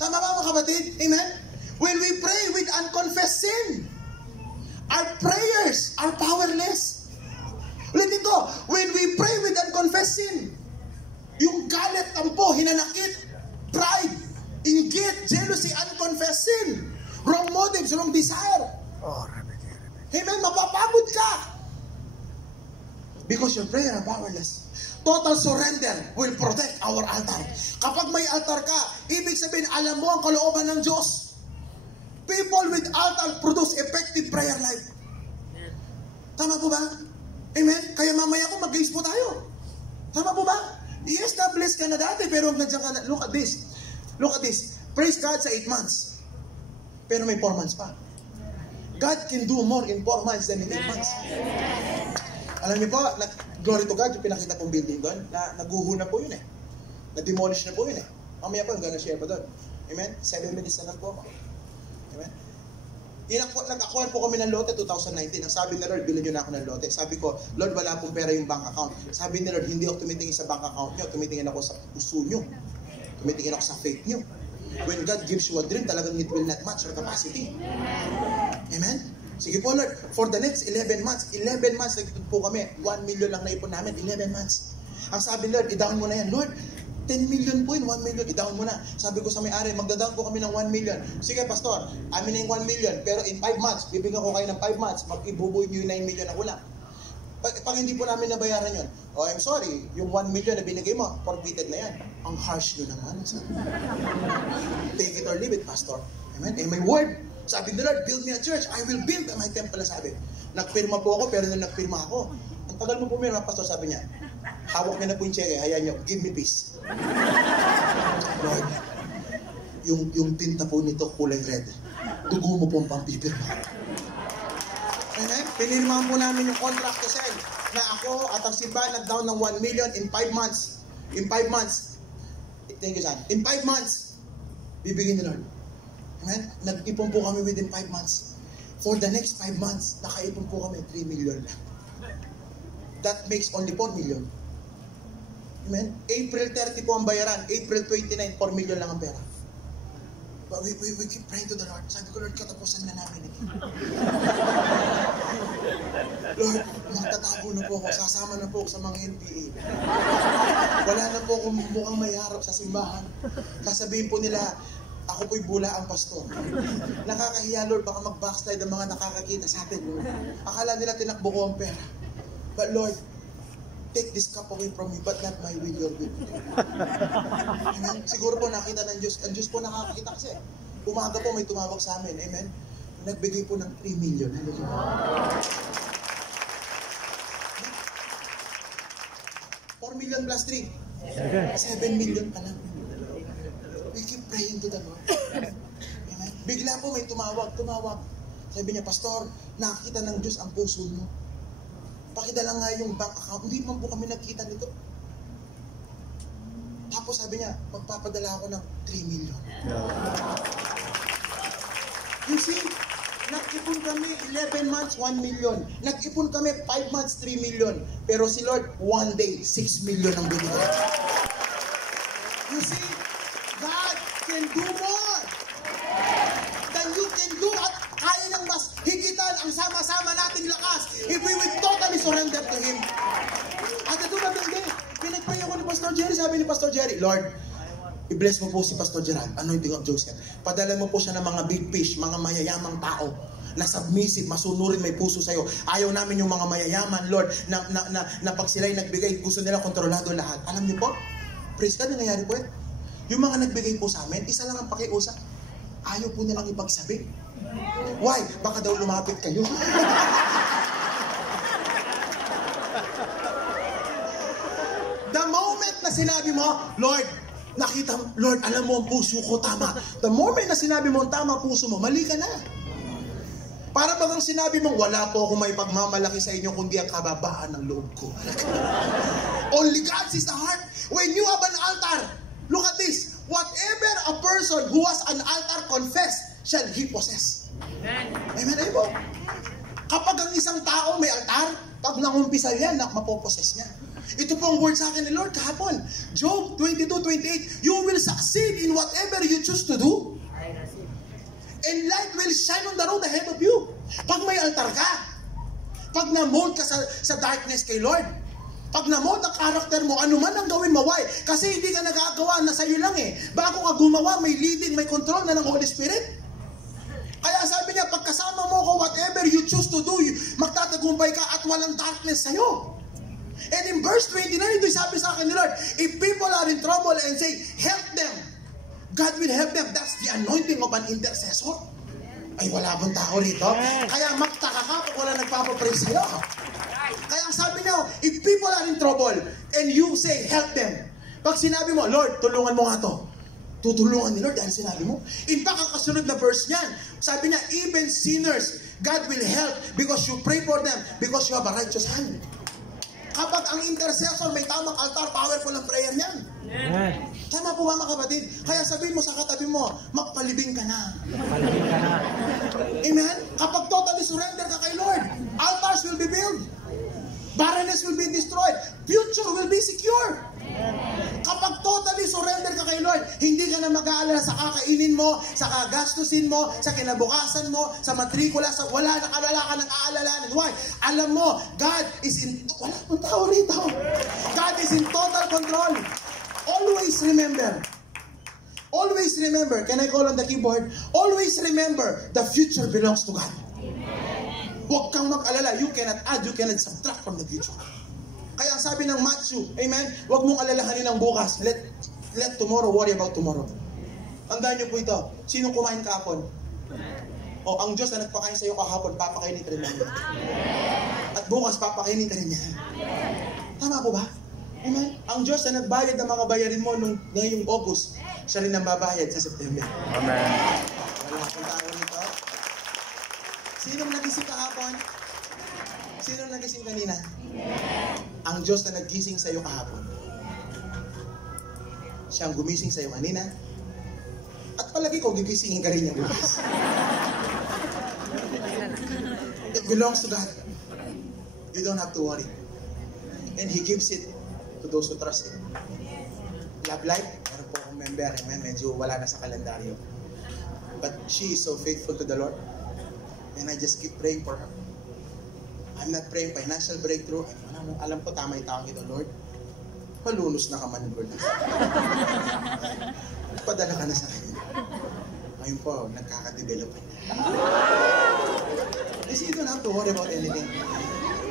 Tama ba mga kapatid? Amen? When we pray with unconfessed sin, our prayers are powerless. Ulitin ko, when we pray with unconfessed sin, yung galit, tampo, hinanakit, pride, inggit, jealousy, unconfessed sin, wrong motives, wrong desire. Amen? Mapapagod ka. Because your prayer are powerless. Total surrender will protect our altar. Kapag may altar ka, ibig sabihin, alam mo ang kalooban ng Diyos. People with altar produce effective prayer life. Tama po ba? Amen? Kaya mamaya ko mag-gaze po tayo. Tama po ba? I-establish ka na dati, pero nandiyan ka na. Look at this. Look at this. Praise God sa 8 months. Pero may 4 months pa. God can do more in 4 months than in 8 months. Alam niyo po, glory to God, yung pinakita pong building doon, naguho na po yun eh. Na-demolish na po yun eh. Mamaya po, I'm gonna share pa doon. Amen? 7 minutes na lang po ako. Amen? Nag-acquire po kami ng lote 2019. Ang sabi ni Lord, bilhin nyo na ako ng lote. Sabi ko, Lord, wala pong pera yung bank account. Sabi ni Lord, hindi ako tumitingin sa bank account nyo, tumitingin ako sa puso nyo. Tumitingin ako sa faith nyo. When God gives you a dream, talagang it will not match your capacity. Amen? Sige po Lord, for the next 11 months nagtutod po kami, 1 million lang naipon namin, 11 months. Ang sabi Lord, i-down mo na yan. Lord, 10 million po yun, 1 million, i-down mo na. Sabi ko sa may-ari, magda-down po kami ng 1 million. Sige Pastor, amin na yung 1 million, pero in 5 months, bibigyan ko kayo ng 5 months, mag-ibubuhin nyo yung 9 million na kulang. Pag hindi po namin nabayaran yun, oh I'm sorry, yung 1 million na binigay mo, forfeited na yan. Ang harsh nyo naman. Take it or leave it, Pastor. Amen? Eh, may word. Sabi ni Lord, build me a church. I will build my temple, na sabi. Nagpirma po ako, pero nung nagpirma ako, ang tagal mo pumirma, pastor, sabi niya, hawak niya na po yung cheque, hayaan niyo, give me peace. Lord, yung tinta po nito kulay red. Dugo mo po ang pampipirma. Amen? Pinirmahan po namin yung contract to sell na ako at ang simbahan nag-down ng 1 million in 5 months. In 5 months. Thank you, son. In 5 months, bibigyan ni Lord. Amen? Nag-ipon po kami within 5 months. For the next 5 months, nakaipon po kami 3 million lang. That makes only 4 million. Amen? April 30 po ang bayaran. April 29, 4 million lang ang pera. But we keep praying to the Lord. Sabi ko, Lord, katapusan na namin ito. Lord, magtatago na po ako. Sasama na po ako sa mga NPA. Wala na po akong mukhang mayarap sa simbahan. Sasabihin po nila, ako po'y bula ang pastor. Nakakahiya, Lord, baka mag-backslide ang mga nakakakita sa atin, Lord. Akala nila tinakbo ko ang pera. But Lord, take this cup away from me, but not my will, your will. Amen? Siguro po nakita ng Diyos. Ang Diyos po nakakakita kasi. Umaga po may tumawag sa amin. Amen? Nagbigay po ng 3 million. Hallelujah. 4 million plus 3. 7 million pa lang. We keep praying to the Lord. Amen? Bigla po may tumawag. Sabi niya, Pastor, nakakita ng Diyos ang puso mo. Pakidala nga yung bank account. Hindi man po kami nagkita nito. Tapos sabi niya, magpapadala ako ng 3 million. You see, nag-ipon kami 11 months, 1 million. Nag-ipon kami 5 months, 3 million. Pero si Lord, one day, 6 million ang binigay. You see, God can do more than you can do at kaya nang mas higitan ang sama-sama nating lakas if we will totally surrender to Him. At ito na din, pinagpray ako ni Pastor Jerry. Sabi ni Pastor Jerry, Lord, i-bless mo po si Pastor Gerald, anointing of Joseph. Padala mo po siya ng mga big fish, mga mayayamang tao na submissive, masunurin, may puso sa'yo. Ayaw namin yung mga mayayaman, Lord, na pag sila'y nagbigay, gusto nila kontrolado lahat. Alam niyo po, praise God, nangyayari po yun. Yung mga nagbigay po sa amin, isa lang ang pakiusap. Ayaw po nilang ipagsabi. Why? Baka daw lumapit kayo. The moment na sinabi mo, Lord, nakita mo, Lord, alam mo ang puso ko, tama. The moment na sinabi mo, tama puso mo, mali ka na. Para bagang sinabi mo, wala po akong may pagmamalaki sa inyo kundi ang kababaan ng loob ko. Only God sees the heart. When you have an altar, look at this. Whatever a person who has an altar confess, shall he possess. Amen. Amen. Amen. Kapag ang isang tao may altar, pag nangumpisa yan, mapoposes niya. Ito po ang word sa akin ni Lord kahapon. Job 22:28, you will succeed in whatever you choose to do. And light will shine on the road ahead of you. Pag may altar ka, pag na-mold ka sa darkness kay Lord, pag na-mold ang karakter mo, ano man ang gawin mo, why? Kasi hindi ka nagagawa na sa'yo lang eh. Bago ka gumawa, may leading, may control na ng Holy Spirit. Kaya sabi niya, pagkasama mo ko, whatever you choose to do, magtatagumpay ka at walang darkness sa'yo. And in verse 29, ito sabi sa akin ni Lord, if people are in trouble and say, help them, God will help them. That's the anointing of an intercessor. Ay, wala bang tao rito? Kaya magtaka ka pag wala nagpapapray sa'yo. Kaya sabi niya, if people are in trouble and you say, help them. Pag sinabi mo, Lord, tulungan mo nga to. Tutulungan ni Lord dahil sinabi mo. In fact, ang kasunod na verse niyan, sabi niya, even sinners, God will help because you pray for them because you have a righteous hand. Kapag ang intercessor may tamang altar, powerful ang prayer niyan. Tama po ba mga kapatid? Kaya sabihin mo sa katabi mo, magpalibing ka na. Magpalibing ka na. Amen? Kapag totally surrender ka kay Lord, altars will be built. Barrenness will be destroyed. Future will be secure. Kapag totally surrender ka kay Lord, hindi ka na mag-aalala sa kakainin mo, sa kagastusin mo, sa kinabukasan mo, sa matrikula, sa wala ka ng aalalahanin. Why? Alam mo, God is in, wala pong tao rito. God is in total control. Always remember, can I call on the keyboard? Always remember, the future belongs to God. Huwag kang mag-alala. You cannot add, you cannot subtract from the future. Kaya ang sabi ng Matthew, amen, huwag mong alalahanin ang bukas. Let tomorrow worry about tomorrow. Tandaan niyo po ito. Sinong kumain kahapon? O ang Diyos na nagpakain sa iyo kahapon, papakainin ka rin namin. At bukas, papakainin ka rin niya. Tama po ba? Amen? Ang Diyos na nagbayad ng mga bayarin mo ngayong August, siya rin ang babayad sa September. Amen. Wala akong tao nito. Sinong nagising kahapon? Sinong nagising kanina? Ang Diyos na nagising sa iyo kahapon. Siyang gumising sa iyo kanina. At palagi ko, gigisingin ka rin niya bukas. It belongs to God. You don't have to worry. And He gives it to those who trust Him. Love life, meron po akong member, amen, medyo wala na sa kalendaryo. But she is so faithful to the Lord. And I just keep praying for her. I'm not praying financial breakthrough. Alam ko tama yung taong ito, Lord. Malunos na ka man, Lord. Padala ka na sa akin. Ngayon po, nagkakadevelop na. Kasi you don't have to worry about anything.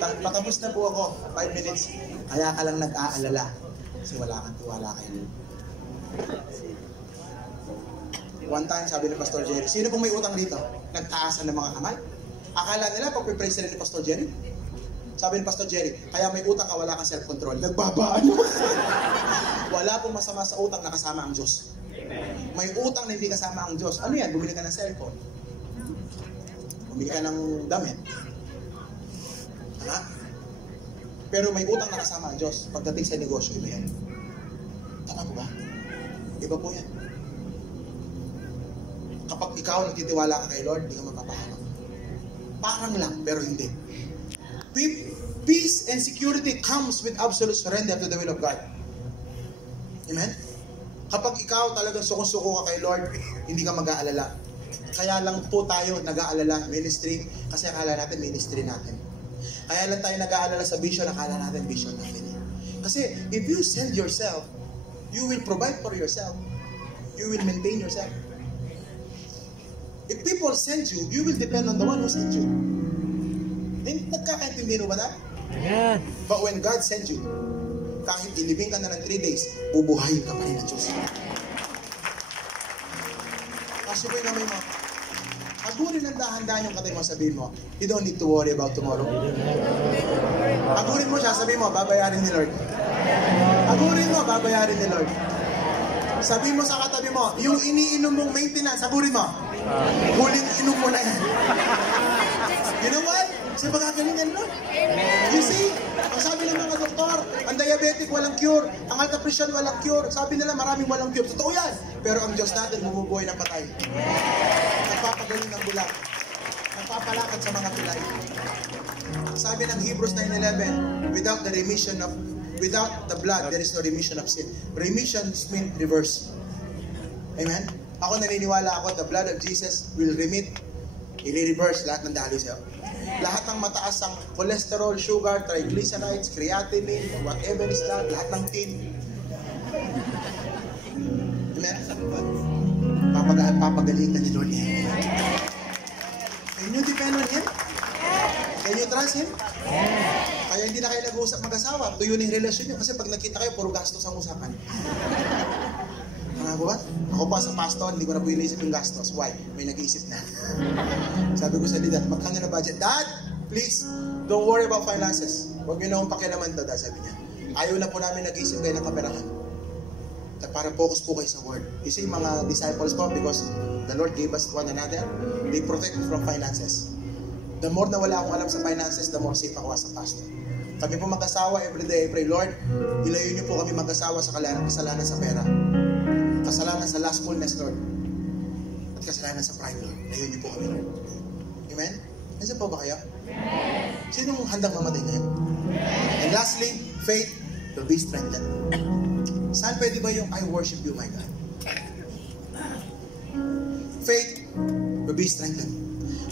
Patapos na po ako, 5 minutes. Kaya ka lang nag-aalala. Kasi wala kang tiwala kay Lord. One time, sabi ni Pastor Jerry, sino pong may utang dito? Nagtaasan ng mga kamay? Akala nila, pag-pray sila ni Pastor Jerry? Sabi ni Pastor Jerry, kaya may utang ka, wala kang self-control. Nagbabaan mo. Wala pong masama sa utang na kasama ang Diyos. May utang na hindi kasama ang Diyos. Ano yan? Bumili ka ng cellphone. Bumili ka ng damit. Pero may utang na kasama ang Diyos. Pagdating sa negosyo, iba yan. Tama po ba? Iba po yan. Kapag ikaw nagtitiwala ka kay Lord, hindi ka mapapahamak. Parang lang, pero hindi. Peace and security comes with absolute surrender to the will of God. Amen? Kapag ikaw talagang suko-suko ka kay Lord, hindi ka mag-aalala. Kaya lang po tayo nag-aalala ministry, kasi akala natin ministry natin. Kaya lang tayo nag-aalala sa vision, akala natin vision natin. Kasi if you send yourself, you will provide for yourself. You will maintain yourself. If people send you, you will depend on the one who sent you. Nagkakaintindi mo ba na? Amen. But when God sends you, kahit ilibing ka na ng 3 days, bubuhayin ka pa rin ng Diyos. Kasi po yung namay mo, agurin ng dahan-dahan yung katay mo, sabihin mo, you don't need to worry about tomorrow. Agurin mo siya, sabihin mo, babayarin ni Lord. Agurin mo, babayarin ni Lord. Sabihin mo sa katabi mo, yung iniinom mong maintenance, agurin mo, huling inom mo na yan. You know what? Kasi pagkagalingan Lord. You see, ang sabi ng mga doktor, ang diabetic walang cure, ang high pressure walang cure. Sabi nila maraming walang cure. Totoo yan. Pero ang Diyos natin bumubuhay ng patay. Nagpapagaling ng bulag. Nagpapalakad sa mga pilay. Sabi ng Hebrews 9:11, without the blood, there is no remission of sin. Remission means reverse. Amen? Ako naniniwala ako, the blood of Jesus will remit, i-reverse lahat ng dali sa'yo. Lahat ng mataas ang cholesterol, sugar, triglycerides, creatinine, whatever is that, lahat ng tin. Amen? Papagaling ka ni Lord yan. Can you depend on Him? Can you trust Him? Kaya hindi na kayo nag-uusap mag-asawa. Tuyo na yung relasyon nyo. Kasi pag nakita kayo, puro gastos ang usapan. Ano ba? Ako pa sa pastor, hindi ko na po inisip yung gastos. Why? May nag-iisip na. Sabi ko sa leader, magkano na budget? Dad, please, don't worry about finances. Huwag nyo na akong pakialaman to, Dad, sabi niya. Ayaw na po namin nag-iisip kayo ng kaperahan. Para focus po kayo sa word. You see, mga disciples ko, because the Lord gave us one another, they protect me from finances. The more na wala akong alam sa finances, the more safe ako as a pastor. Kami po mag-asawa, everyday I pray, Lord, ilayo niyo po kami mag-asawa sa kasalanan sa pera. Kasalanan sa lustfulness, Lord. At kasalanan sa pride, Lord. Ilayo niyo po kami, Lord. Amen? Nandiyan po ba kayo? Sinong handang mamatay ngayon? And lastly, faith will be strengthened. Saan pwede ba yung I worship you, my God? Faith will be strengthened.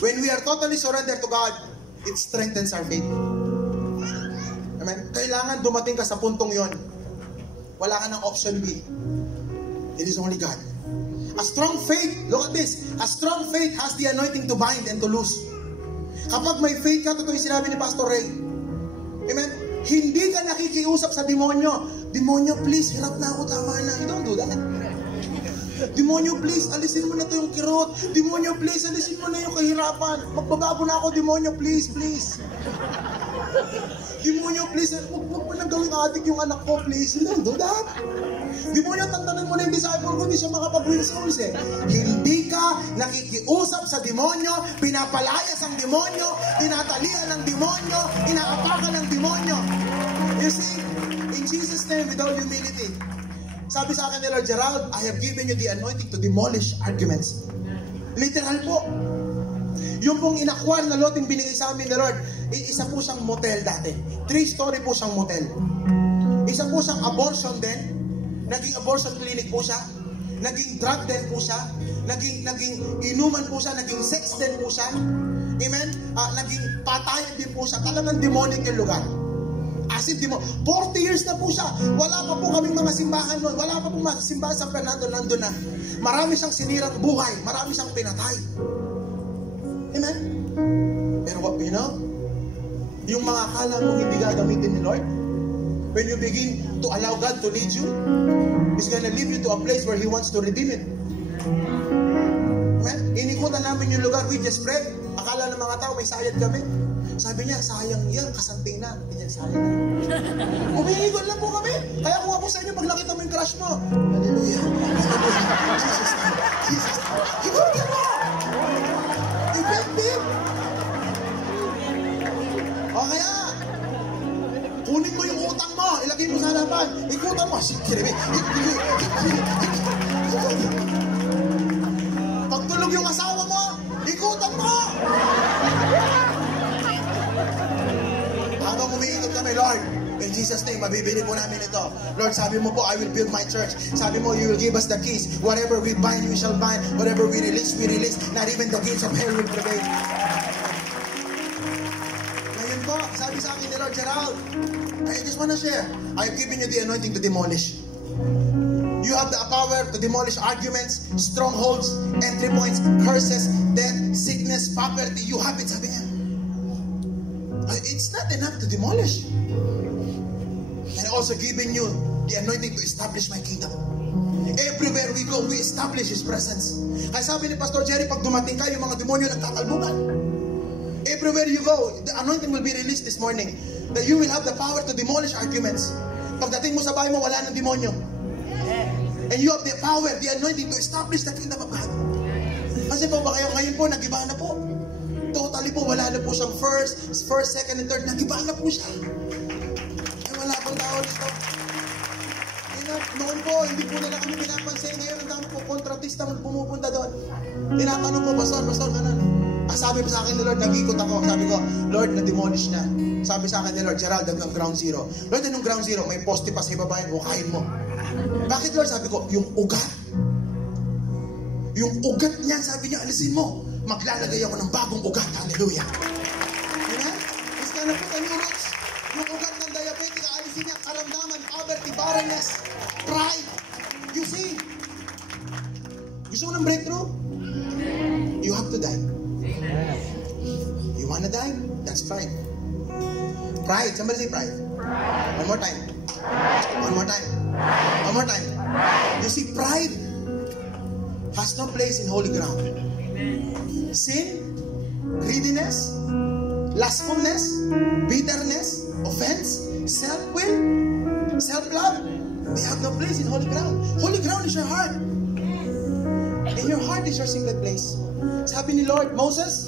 When we are totally surrendered to God, it strengthens our faith. Amen? Kailangan dumating ka sa puntong yon. Wala ka ng option B. It is only God. A strong faith, look at this, a strong faith has the anointing to bind and to loose. Kapag may faith ka, totoo yung sinabi ni Pastor Ray. Amen? Hindi ka nakikiusap sa demonyo. Demonyo, please, hirap na ako, tama na. You don't do that. Demonyo, please, alisin mo na to yung kirot. Demonyo, please, alisin mo na yung kahirapan. Magbabago na ako, demonyo, please, please. Demonyo, please, huwag mo na gawing adik yung anak ko, please. You don't do that. Demonyo, tantanan mo na yung disciple ko, hindi siya makapag-win souls eh. Hindi ka nakikiusap sa demonyo, pinapalayas ang demonyo, tinatalian ng demonyo, inaapakan ng demonyo. You see, in Jesus' name, with all humility, sabi sa akin ni Lord Gerald, I have given you the anointing to demolish arguments. Literal po. Yung pong inakwal na loting binigay sa amin ni Lord, isa po siyang motel dati. 3-story po siyang motel. Isa po siyang abortion din. Naging abortion clinic po siya. Naging drug den po siya. Naging inuman po siya. Naging sex den po siya. Amen? Naging patayan din po siya. Talagang demonic yung lugar. As if 40 years na po siya. Wala pa po kaming mga simbahan noon. Wala pa po mga simbahan sa Fernando. Nandun na. Marami siyang sinirang buhay. Marami siyang pinatay. Amen? Pero what, you know, yung mga akala mong hindi gagamitin ni Lord, when you begin to allow God to lead you, He's gonna lead you to a place where He wants to redeem it. Amen? Inikutan namin yung lugar. We just prayed. Akala ng mga tao may sayad kami. Sabi niya, sayang yan, kasanting na. Hindi niya, sayang na. Umiikot lang po kami. Kaya kung ako sa inyo, pag nakita mo yung crush mo, hallelujah. Jesus name. Jesus name. Ikutin mo! Effective! O kaya, kunin mo yung utang mo, ilagay mo sa harapan, ikutan mo. Pagtulog yung asawa mo, ikutan mo! Habang umiikot kami, Lord, in Jesus' name, mabibili po namin ito. Lord, sabi mo po, I will build my church. Sabi mo, you will give us the keys. Whatever we bind, we shall bind. Whatever we release, we release. Not even the gates of hell will prevail. Ngayon po, sabi sa akin ni Lord Gerald, I just want to share. I have given you the anointing to demolish. You have the power to demolish arguments, strongholds, entry points, curses, death, sickness, poverty. You have it, sabi niya. It's not enough to demolish. And also giving you the anointing to establish my kingdom. Everywhere we go, we establish His presence. Kaya sabi ni Pastor Jerry, pag dumating kayo, yung mga demonyo nagtatalbukan. Everywhere you go, the anointing will be released this morning. That you will have the power to demolish arguments. Pagdating mo sa bahay mo, wala ng demonyo. And you have the power, the anointing to establish the kingdom of God. Kasi po ba kayo, ngayon po, nag-iba na po. Totally po, wala na po siyang first, second, and third. Nag-iba na po siya. Eh, wala pang tao dito. Noon po, hindi po nila kami pinapansin. Ngayon, ang dami po, kontratista mo pumupunta doon. Tinatanong po, Pastor, ganun. Sabi po sa akin ni Lord, nag-ikot ako. Sabi ko, Lord, na-demolish na. Sabi sa akin ni Lord, Gerald, hanggang ground zero. Lord, anong ground zero? May poste pa sa ibabayan, hukayin mo. Bakit, Lord? Sabi ko, yung ugat. Yung ugat niyan, sabi niya, alisin mo. Maglalagay ako ng bagong ugat. Hallelujah. Amen? It's gonna put a new roots. Yung ugat ng diabetic, alisin niya, karamdaman, poverty, barrenness, pride. You see? Gusto mo ng breakthrough? You have to die. You wanna die? That's pride. Pride. Somebody say pride. One more time. One more time. One more time. You see, pride has no place in holy ground. Sin, greediness, lustfulness, bitterness, offense, self-will, self-love, they have no place in holy ground. Holy ground is your heart. And your heart is your secret place. Sabi ni Lord, Moses,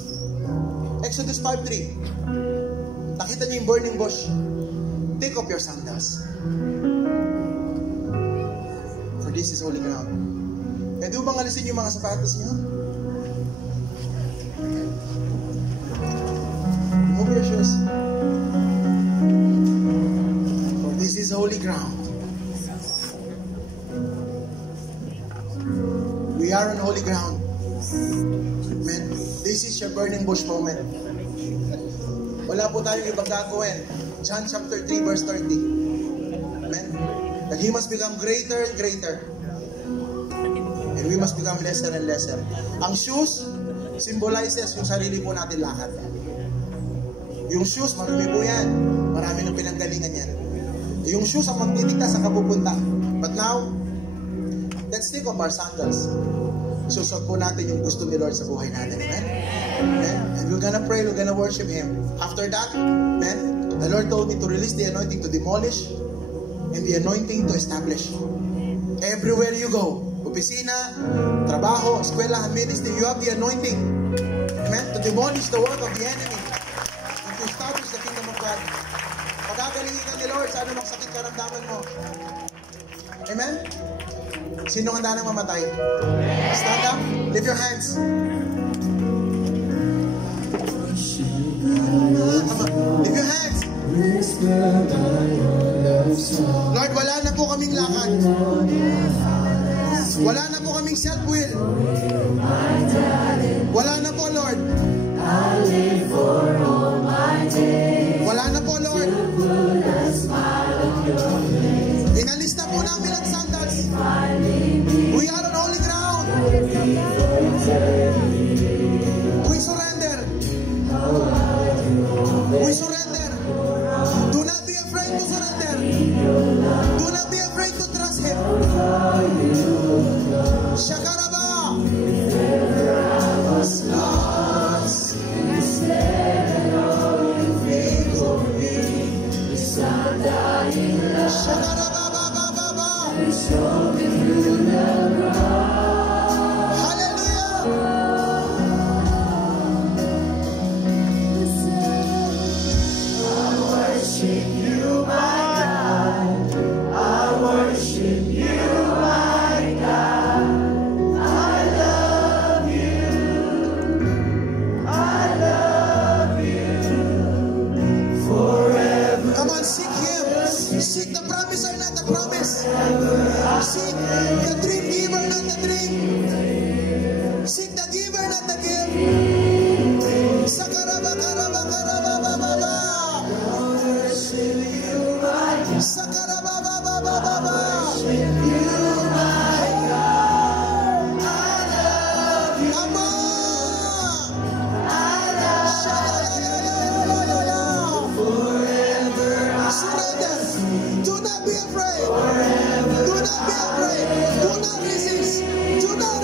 Exodus 5:3, nakita niyo yung burning bush. Take off your sandals. For this is holy ground. Pwede bang alisin yung mga sapatos niyo? Remove your shoes. For this is holy ground. We are on holy ground. Amen. This is your burning bush moment. Wala po tayong ibang gagawin. John chapter 3 verse 30. Amen. That He must become greater and greater. And we must become lesser and lesser. Ang shoes symbolizes yung sarili po natin lakad. Yung shoes, marami po yan. Marami ng pinanggalingan yan. Yung shoes ang magdidikta sa kapupunta. But now, let's think of our sandals. Susot po natin yung gusto ni Lord sa buhay natin. Amen? Amen? And we're gonna pray, we're gonna worship Him. After that, amen, the Lord told me to release the anointing to demolish and the anointing to establish. Everywhere you go, opisina, trabaho, eskwela, ministry, you have the anointing, amen, to demolish the work of the enemy and to establish the kingdom of God. Pagagalingin ka ni Lord sa anumang sakit karamdaman mo. Amen? Sino handa nang mamatay? Stand up, lift your hands. Come on, lift your hands. Lord, wala na po kaming lakad. Wala na po kaming self-will. Wala na po, Lord. Wala na po, Lord. Inalis na po namin ang sandals. We are on holy ground. We surrender. We surrender. Do not be afraid to surrender. Do not be afraid to trust Him. Shakaraba. Seek the dream giver, not the dream. Seek the giver, not the gift. Sakaraba, karaba, karaba, baba. Sakaraba, baba, baba. Do not resist. Do not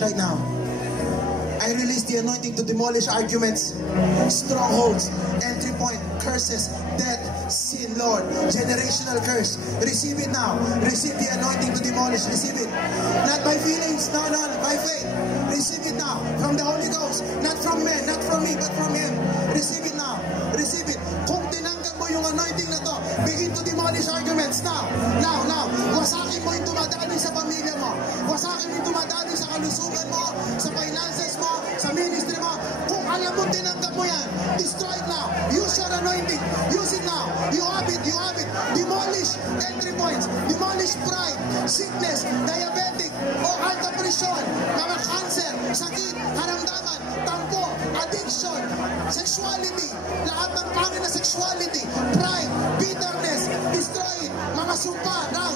demolish right now. I release the anointing to demolish arguments, strongholds, entry point, curses, death, sin, Lord, generational curse. Receive it now. Receive the anointing to demolish. Receive it. Not by feelings, no, by faith. Receive it now from the Holy Ghost. Not from men, not from me, but from Him. Receive it now. Receive it. Kung tinanggap mo yung anointing na to, begin to demolish arguments now. Now. Wasakin mo yung dumadali sa pamilya mo. Wasakin mo yung dumadali sa kalusugan mo, sa finances mo, sa ministry mo. Kung alam mo tinanggap mo yan, destroy it now. Use your anointing. Use it now. You have it. Demolish entry points. Demolish pride, sickness, diabetic, o alta presyon, mga cancer, sakit, karamdaman, tampo, addiction, sexuality, lahat ng pangit na sexuality, pride, bitterness, destroy it. Mga sumpa, now.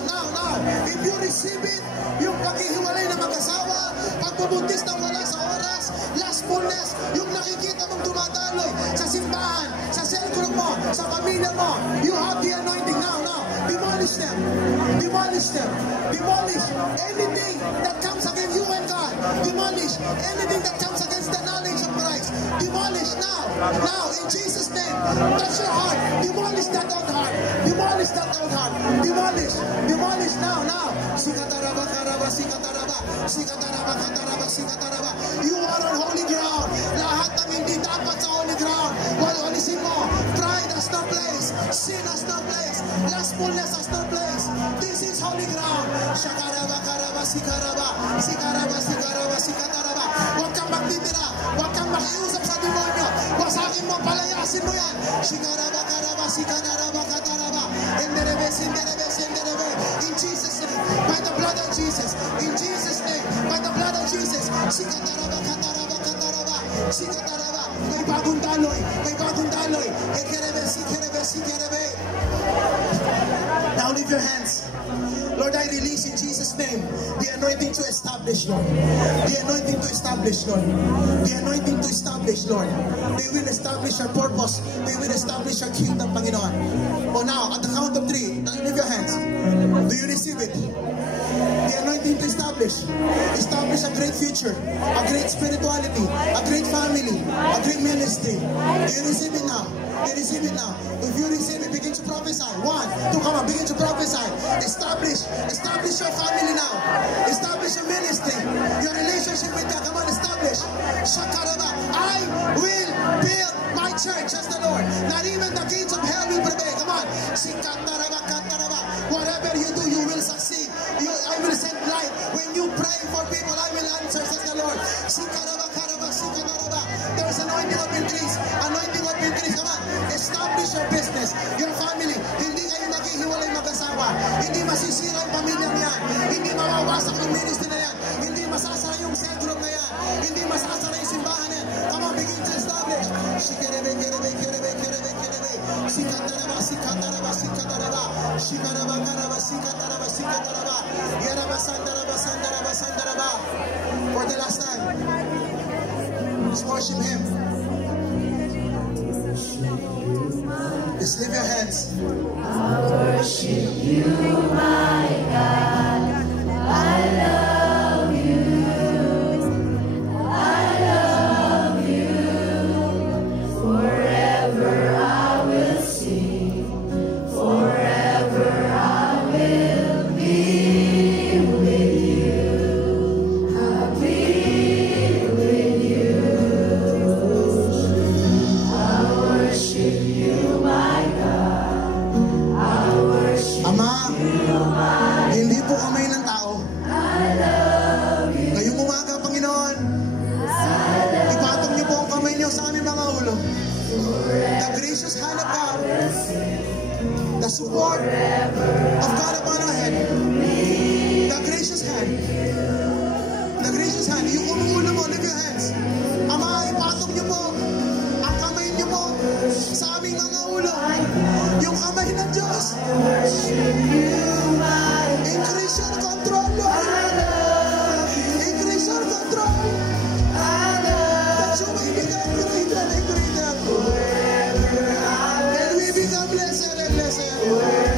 If you receive it, yung paghihiwalay ng mag-asawa, pagbubuntis ng wala sa oras, lustfulness, yung nakikita mong dumadaloy sa simbahan, sa cell group mo, sa pamilya mo, you have the anointing now. Demolish them. Demolish anything that comes against you and God. Demolish anything that comes against the knowledge of Christ. Demolish now, in Jesus' name. Touch your heart. Demolish that old heart. Demolish now. Sikataraba. You are on holy ground. Lahat ng hindi dapat sa holy ground. Walisin mo. Pride has no place. Sin has no place. Lustfulness has no place. This is holy ground. Shakaraba. Sikataraba. Huwag kang magtitira. Huwag kang makiusap sa demonyo. Wasakin mo, palayasin mo yan. Shikaraba. Enderebe. In Jesus' name, by the blood of Jesus. In Jesus' name, by the blood of Jesus. Sikataraba. May bagong daloy. Ekerebe. Now lift your hands. Lord, I release in Jesus' name the anointing to establish, Lord. The anointing to establish, Lord. They will establish your purpose. They will establish your kingdom, Panginoon. Oh, now, at the count of 3, lift your hands. Do you receive it? The anointing to establish a great future, a great spirituality, a great family, a great ministry. Do you receive it now? If you receive it, begin to prophesy. 1, 2, come on, begin to prophesy. Establish your family now. Establish your ministry, your relationship with God. Come on, establish. Shakaraba. I will build my church, as the Lord. Not even the gates of hell will prevail. Come on. Whatever you do, you will succeed. I will send light. When you pray for people, I will answer, says the Lord. There's anointing of increase. Come on. Establish your business, your family. Hindi kayo maghihiwalay mag-asawa. Hindi masisira yung pamilya niyan. Hindi mawawasak yung ministry na yan. Hindi masasara yung cell group na yan. Hindi masasara yung simbahan na yan. Come on, begin to establish. Shikarebe. Sikataraba. For the last time, just worship Him. Just lift your hands. I worship you, my God. I love you. Forever I will sing. Forever I will be with you. I'll be with you. I worship you, my God. I worship Ama, you, my hindi po kamay ng tao. I love you. Ngayong umaga, Panginoon, ipatong niyo po ang kamay niyo sa aming mga ulo. The gracious hand of God, the support of God upon our head. The gracious hand. Yung umuulo mo, lift your hands. Ama, ipatong niyo po ang kamay niyo po sa aming mga ulo. Yung kamay ng Diyos. Increase your control, Lord. Increase your control. That you may become greater and greater. And we become lesser and lesser.